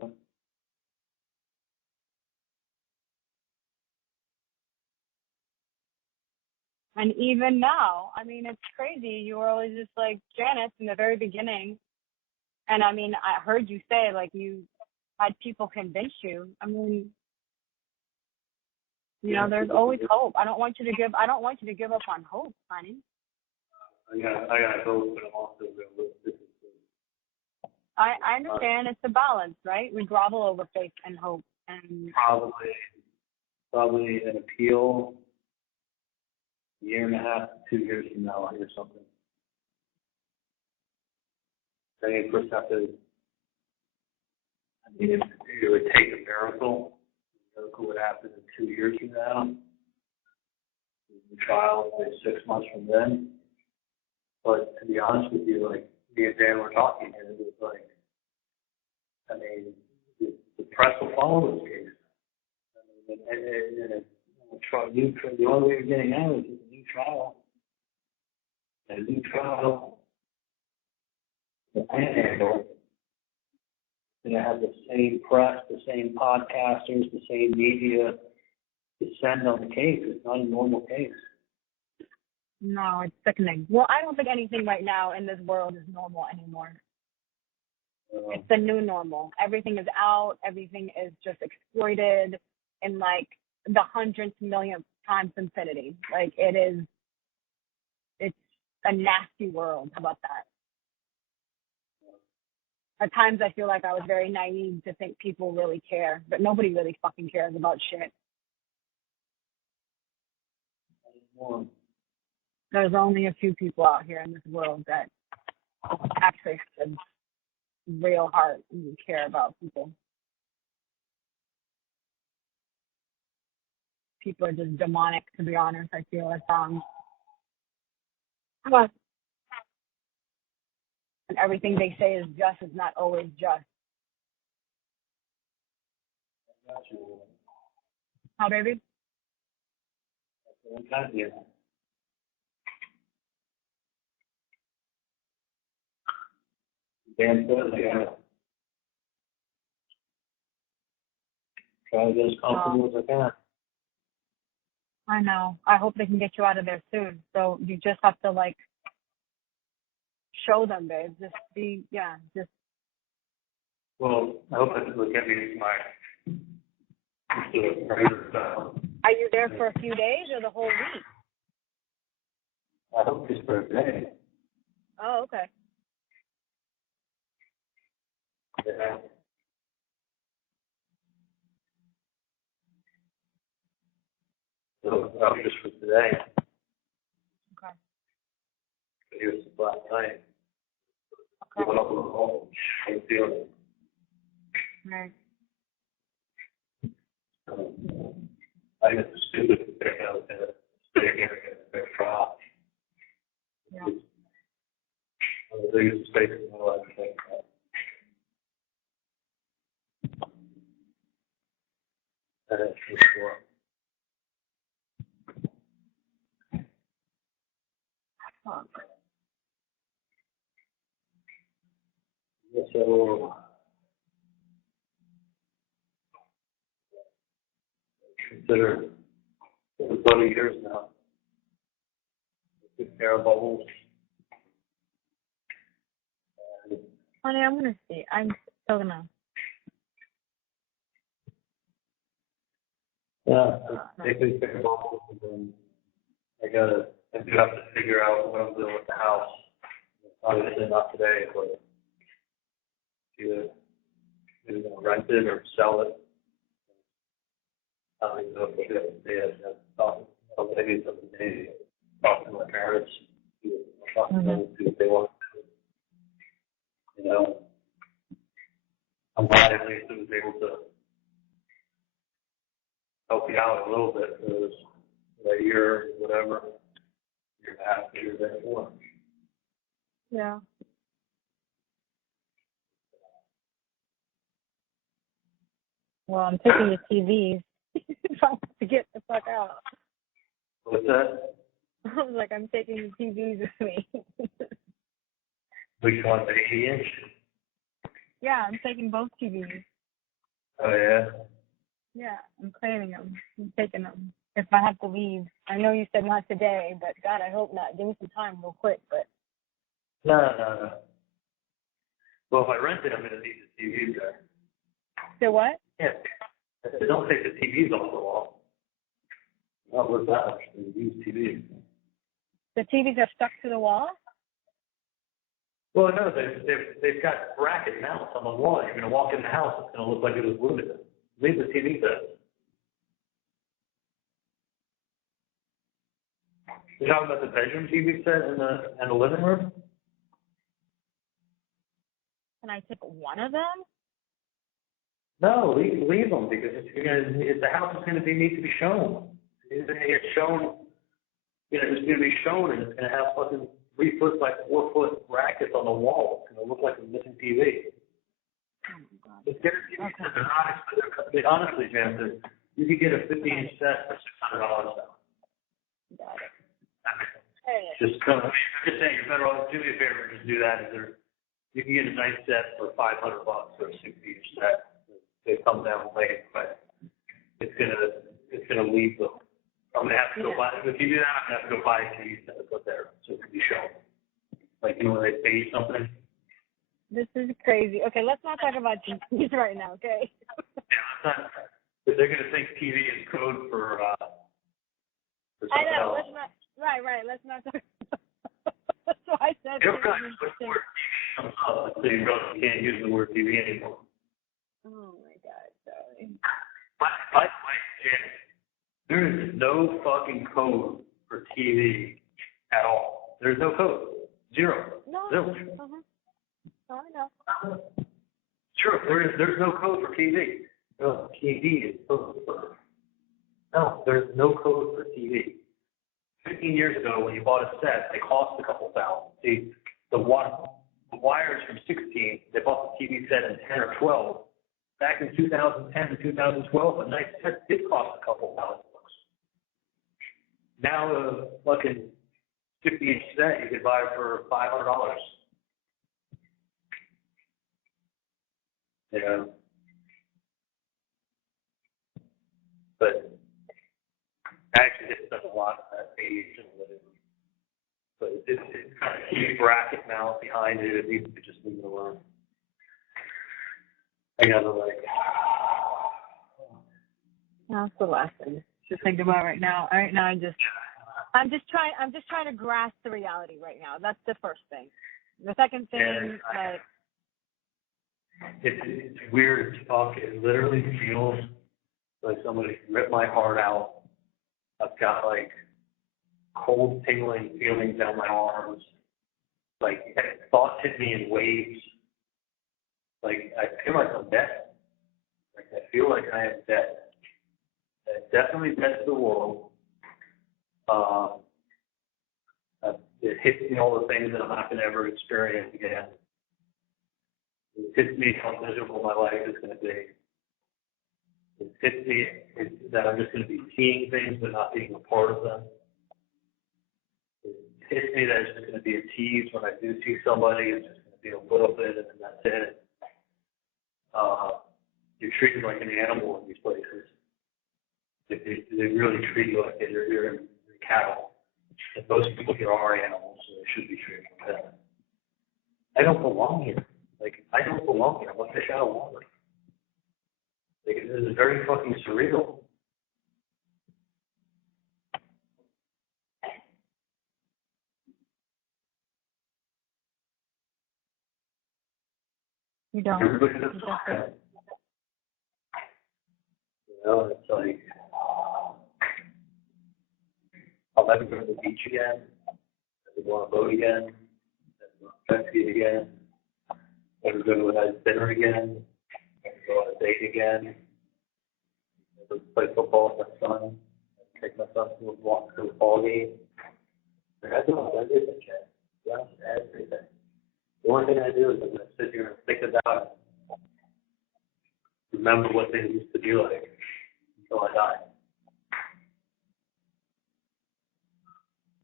Yeah. And even now, I mean, it's crazy. You were always just like Janice in the very beginning. And I mean, I heard you say, like, you had people convince you. I mean, you know, there's always hope. I don't want you to give up on hope, honey. I got hope, but I'm also realistic. I understand it's a balance, right? We grovel over faith and hope, and probably an appeal a year and a half, 2 years from now, I'll hear something. Then you first have to, it would take a miracle. The miracle would happen in 2 years from now. The trial is 6 months from then. But to be honest with you, like me and Dan were talking, and it was like, I mean, the press will follow this case. I mean, the only way you're getting out is a new trial. And a new trial, the panhandle, going to have the same press, the same podcasters, the same media descend on the case. It's not a normal case. no, it's sickening. Well, I don't think anything right now in this world is normal anymore. It's the new normal. Everything is out. Everything is just exploited in like the hundredth millionth times infinity. Like it's a nasty world. How about that? At times I feel like I was very naive to think people really care, but nobody really fucking cares about shit. There's only a few people out here in this world that actually have a real heart and care about people. People are just demonic, to be honest. I feel like and everything they say is just is not always just. How, baby? Dan said I gotta try to get as comfortable as I can. I know. I hope they can get you out of there soon. So you just have to like show them, babe. Just. Well, I hope that look at me my. Are you there for a few days or the whole week? I hope just for a day. Oh, okay. Yeah. So just for today. Okay. Here's the black night. Okay. Going up the home. I feel it. Right. I get the stupid thing out there. Stay here and trial. Yeah. One of the biggest mistakes in my life, I think. That is for sure. Fuck. So, consider it's 20 years now. Took care of bubbles. Honey, I'm gonna see. I'm still gonna. Yeah, taking care of bubbles, and then I do have to figure out what I'm doing with the house. Obviously not today, but either rent it or sell it. I don't even know if we have to maybe something talk to my parents, talk to them, see what they want to do. You know, I'm glad at least I was able to help you out a little bit for this year, whatever, year and a half, year there for. Yeah. Well, I'm taking the TVs to get the fuck out. What's that? I was like, I'm taking the TVs with me. Which one, the 80-inch? Yeah, I'm taking both TVs. Oh, yeah? Yeah, I'm claiming them. I'm taking them. If I have to leave. I know you said not today, but God, I hope not. Give me some time real quick, but. No. Well, if I rent it, I'm going to need the TV there. The what? Yeah. They don't take the TVs off the wall. Not worth that much. They use TVs. The TVs are stuck to the wall? Well, no, they've got bracket mounts on the wall. You're going to walk in the house, it's going to look like it was glued to it. Leave the TV there. You're talking about the bedroom TV set in the living room? Can I take one of them? No, leave them because if the house is going to need to be shown. It's going to get shown. It's going to be shown, and it's going to have fucking 3 foot by 4 foot brackets on the wall. It's going to look like a missing TV. Oh my God. It's going to be honestly, Janice, you could get a 50-inch set for $600 now. Got it. I'm just saying, you're better off. Do me a favor and just do that. You can get a nice set for $500 for a 60-inch set. They come down late, but it's gonna leave them. I'm gonna have to go buy. If you do that, I'm gonna have to go buy a TV set to put there so it can be shown. Like when they pay something. This is crazy. Okay, let's not talk about TVs right now, okay? Yeah, but they're gonna think TV is code for something I know. else. Let's not. Right. Let's not talk. That's why I said. You're right. But the word TV comes up, so you can't use the word TV anymore. Oh my God, sorry. By the way, Janice, there is no fucking code for TV at all. There's no code. Zero. No. Zero. Oh, I know. Sure, there's no code for TV. No, TV is code for. No, there's no code for TV. 15 years ago, when you bought a set, they cost a couple thousand. See, the wires from 16, they bought the TV set in 10 or 12. Back in 2010 to 2012, a nice set did cost a couple $1,000. Now a fucking 50-inch set you could buy for $500. You know, but I actually did spend a lot of that page in the living room. But it's kind of a bracket mount behind it. It needs to just leave it alone. I gotta That's the last thing to think about right now. Right now, I'm just trying to grasp the reality right now. That's the first thing. The second thing, it's weird to talk. It literally feels like somebody ripped my heart out. I've got like cold tingling feelings down my arms. Like thoughts hit me in waves. Like I feel like I'm dead. Like I feel like I am dead. I'm definitely dead to the world. It hits me all the things that I'm not going to ever experience again. It hits me how miserable my life is going to be. It hits me that I'm just going to be seeing things but not being a part of them. It hits me that it's just going to be a tease when I do see somebody. It's just going to be a little bit and then that's it. You're treated like an animal in these places. They really treat you like you're cattle. And most people here are animals, so they should be treated like that. I don't belong here. Like, I don't belong here. I'm a fish out of water. Like, this is very fucking surreal. you don't. Everybody does that. You know, it's like, I'll never go to the beach again. Never go on a boat again. Never go on a jet ski again. Never go to a nice dinner again. Never go on a date again. Never play football with my son. Never take my son to a walk to a ball game. I do everything, Chad. Just everything. The only thing I do is I'm going to sit here and think about it. Remember what things used to be like until I die.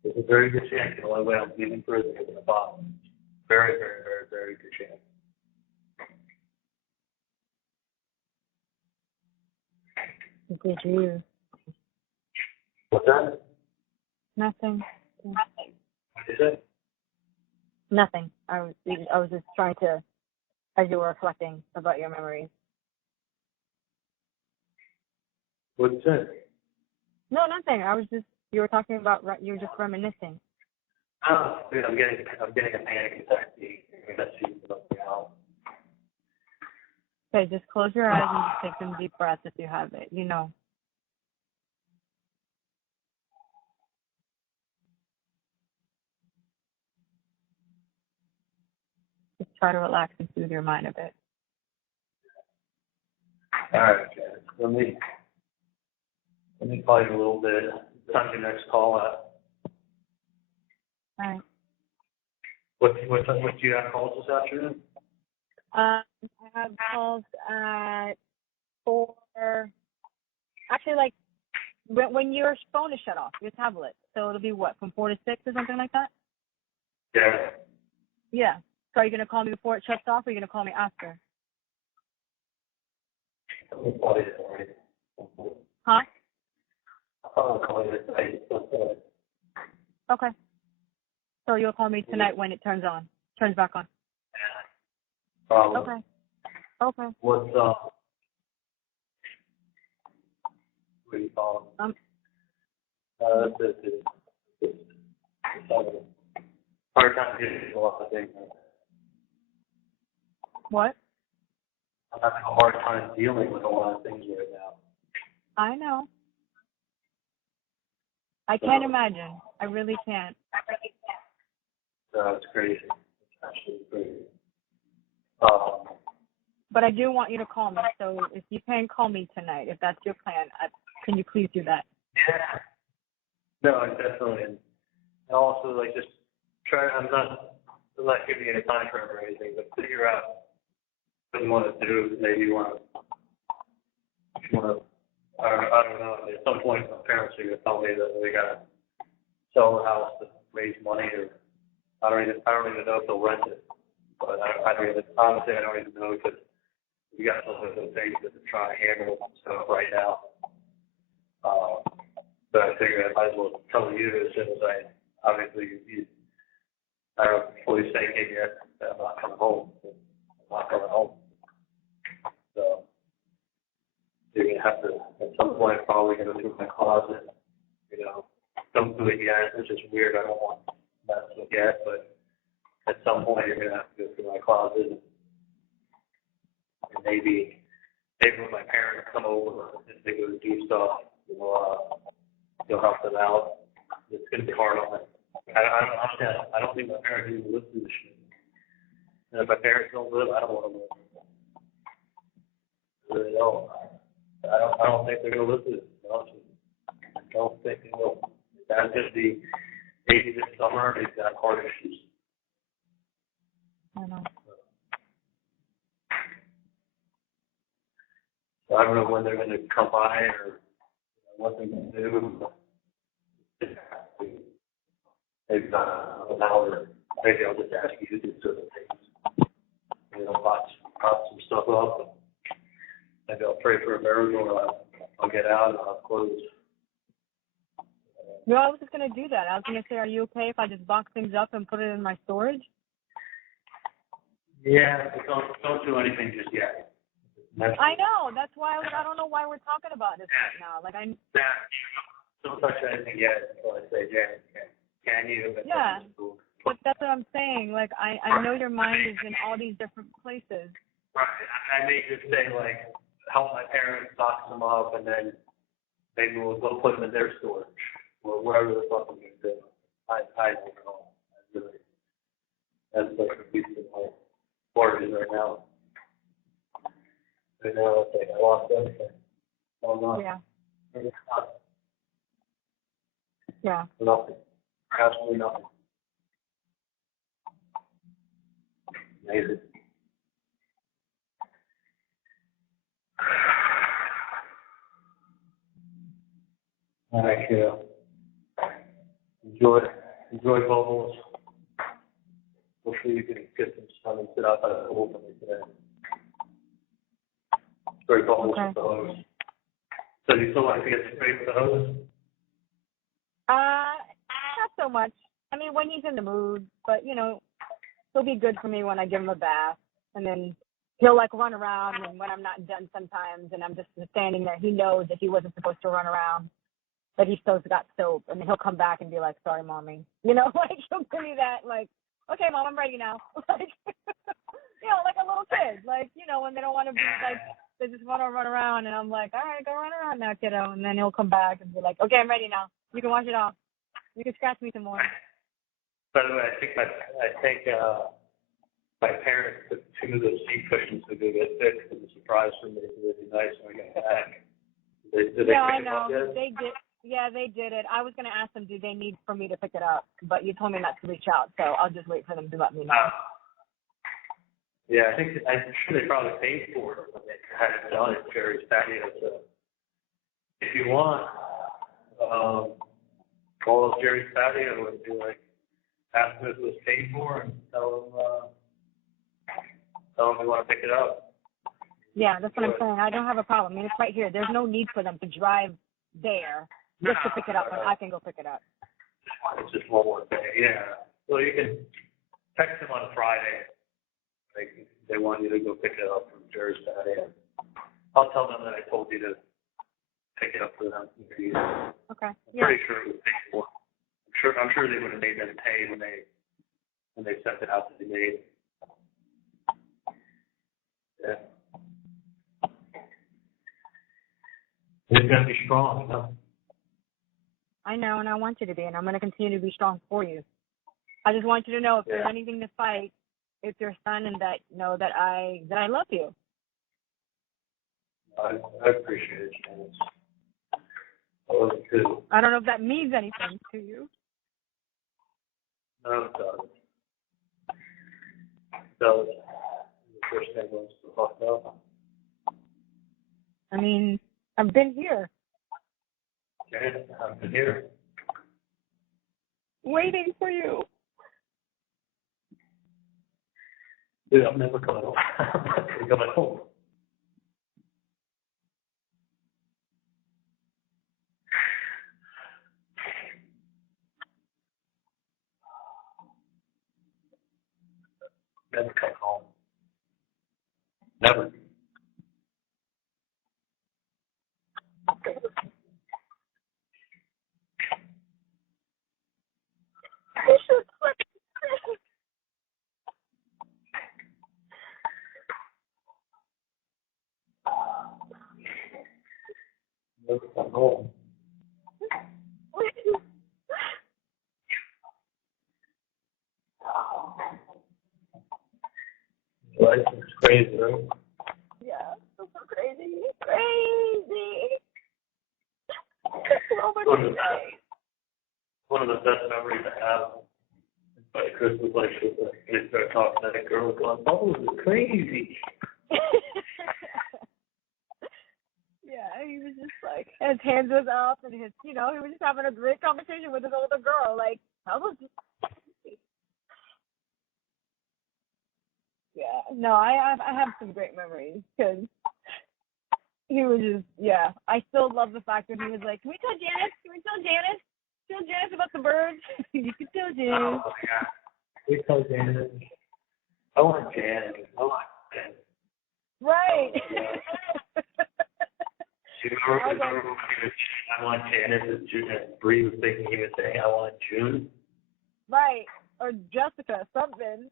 There's a very good chance the only way I'm leaving prison is in a bomb. Very, very, very, very good chance. Did you? What's that? Nothing. What did you say? Nothing. I was just trying to, as you were reflecting about your memories. What's it? No, nothing. You were talking about, you were just reminiscing. Oh, dude, I'm getting a panic attack. That's something else. Okay, just close your eyes and just take some deep breaths if you have it. You know. Just try to relax and soothe your mind a bit. All right, Janice. Let me call you a little bit. Time your next call out. All right. What do you have calls this afternoon? I have calls at 4. Actually, like when your phone is shut off, your tablet. So it'll be what, from 4 to 6 or something like that? Yeah. Yeah. So are you gonna call me before it shuts off, or are you gonna call me after? Let me call you tonight. Huh? I'll call you tonight. Okay. So you'll call me tonight when it turns back on. Problem. Okay. Okay. What's up? What do you call it? It's hard time getting a lot of things. What? I'm having a hard time dealing with a lot of things right now. I know. I can't imagine. I really can't. So it's crazy. It's actually crazy. But I do want you to call me. So if you can call me tonight, if that's your plan, can you please do that? Yeah. No, definitely. And also, like, just try. I'm not giving you a time frame or anything, but figure out what you want to do. Maybe you want to. I don't know. At some point, my parents are going to tell me that they got to sell the house to raise money, or I don't even know if they'll rent it. But honestly, I don't even know, because we got some of those things that they're trying to handle stuff right now. So I figured I might as well tell you as soon as I don't fully say it yet that I'm not coming home. I'm not coming home. So you're gonna have to, at some point, probably go through my closet. Don't do it yet. It's just weird. I don't want to mess with it yet, but at some point you're gonna have to go through my closet, and maybe when my parents come over, if they go to do stuff, you'll help them out. It's gonna be hard on them. I don't think my parents even live through this shit. And if my parents don't live, I don't want to live. I really don't. I don't think they're gonna live through this. I don't think they will. That's just maybe this summer they've got heart issues. I know. So I don't know when they're going to come by or what they're going to do. Maybe not an hour. Maybe I'll just ask you to do certain things. Box some stuff up. Maybe I'll pray for a miracle, or I'll get out and I'll close. No, I was just going to do that. I was going to say, are you okay if I just box things up and put it in my storage? Yeah, don't do anything just yet. I know. That's why I don't know why we're talking about this right now. Don't touch anything yet until I say, Janice, can you? Yeah, but that's what I'm saying. Like, I know your mind is in all these different places. Right. I may just say, like, help my parents box them up, and then maybe we'll go put them in their storage, or wherever the fuck I'm going to do. I don't know. That's like a piece of my origin right now. Right now, it's like I lost everything. Oh, no. Yeah. Yeah. Nothing. Absolutely nothing. Amazing. All right, kiddo. Enjoy bubbles. Hopefully you can get some sun and sit outside the pool for me today. Spray bubbles with the hose. So you still like to get sprayed with the hose? Not so much. I mean, when he's in the mood, but, he'll be good for me when I give him a bath. And then he'll like run around, and when I'm not done sometimes, and I'm just standing there, he knows that he wasn't supposed to run around, but he still got soap, and then he'll come back and be like, "Sorry, mommy," you know, like he'll give me that, like, "Okay, mom, I'm ready now," like, you know, like a little kid, like, you know, when they don't want to be like, they just want to run around, and I'm like, "All right, go run around now, kiddo," and then he'll come back and be like, "Okay, I'm ready now. You can wash it off. You can scratch me some more." By the way, I think my parents took 2 of those seat cushions to go get fixed as a surprise for me. It was really nice when I got back. Did they Yeah, I pick it up know. yet? They did. Yeah, they did it. I was going to ask them, do they need for me to pick it up? But you told me not to reach out, so I'll just wait for them to let me know. Yeah, I'm sure they probably paid for it when they had it done at Jerry's patio. So if you want, call up Jerry's patio and be like, ask them if it was paid for, and tell them we want to pick it up. Yeah, that's what I'm saying. I don't have a problem. I mean, it's right here. There's no need for them to drive there just to pick it up when I can go pick it up. It's just one more thing. Yeah. So you can text them on Friday. They want you to go pick it up from Jerry's patio. I'll tell them that I told you to pick it up for them. Okay. I'm pretty sure it was paid for. I'm sure they would have made them pay when they sent it out to be made. Yeah. It's gonna be strong, huh? I know, and I want you to be, and I'm going to continue to be strong for you. I just want you to know if there's anything to fight, it's your son, and that know that I love you. I appreciate it, Janice. I love it too. I don't know if that means anything to you. No, it doesn't. It does. The first thing was to fuck up. I mean, I've been here. Okay, I've been here. Waiting for you. Dude, I'm never coming home. I'm never coming home. Never come home. Never. Never come home. Life is crazy, right? Yeah, super crazy. Crazy. So many days. One of the best memories I have by Christmas, like, they start talking to that girl going, "Oh, it's crazy." Yeah, he was just like, his hands was up, and his, you know, he was just having a great conversation with his older girl. Like, that was just, yeah. No, I have some great memories, because he was just, yeah. I still love the fact that he was like, "Can we tell Janice? Can we tell Janice? Tell Janice about the birds?" You can tell Janice. Oh, yeah. We tell Janice. I want Janice. Right. I want Janice and June. Bree was thinking he was saying, "I want June." Right. Or Jessica, something.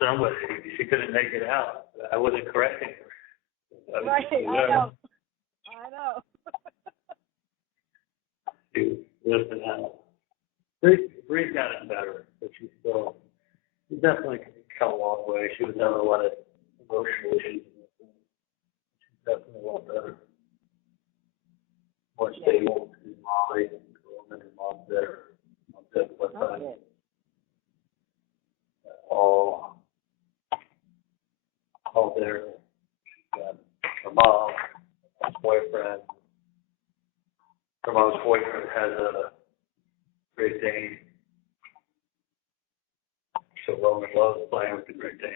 Somebody. She couldn't make it out. I wasn't correcting her. Right. I know. Dude, listen out. Bree's gotten better, but she's definitely come a long way. She was having a lot of emotional issues. She's definitely a lot better. More stable. She's Molly, and her mom's there. Mom's there for time. All there. She's got her mom, her boyfriend. Her mom's boyfriend has a Great Dane. So Roman loves playing with the Great Dane.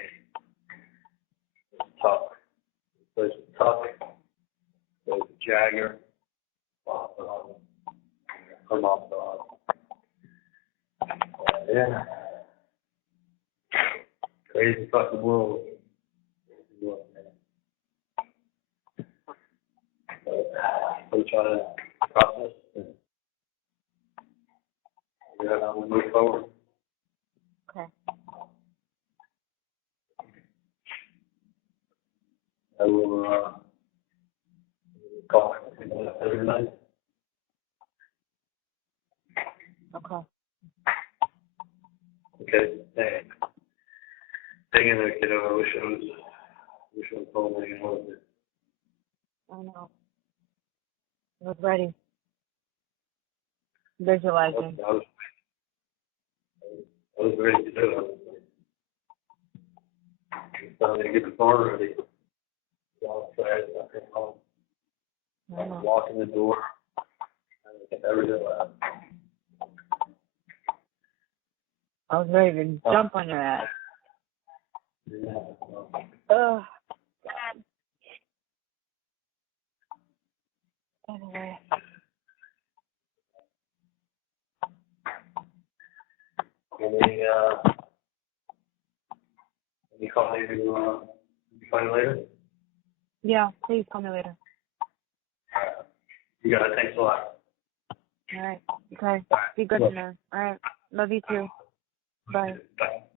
It's Tuck. He plays with Tuck. He plays with Jagger. Her mom's dog. Yeah. Crazy fucking world. We're trying to process and figure out how we move forward. Okay. I will call every night. Okay. Okay, thanks. Hang in there, kiddo. I wish I was told me what it is. I know. I was ready. Visualizing. I was ready to do it. It's time to get the car ready. All excited. I came home. I was walking the door. I get everything out. I was ready to jump on your ass. Yeah. Ugh. God. Anyway. Can you call me later? Yeah, please call me later. You got it. Thanks a lot. All right. Okay. Be good, man. All right. Love you too. Bye. Bye.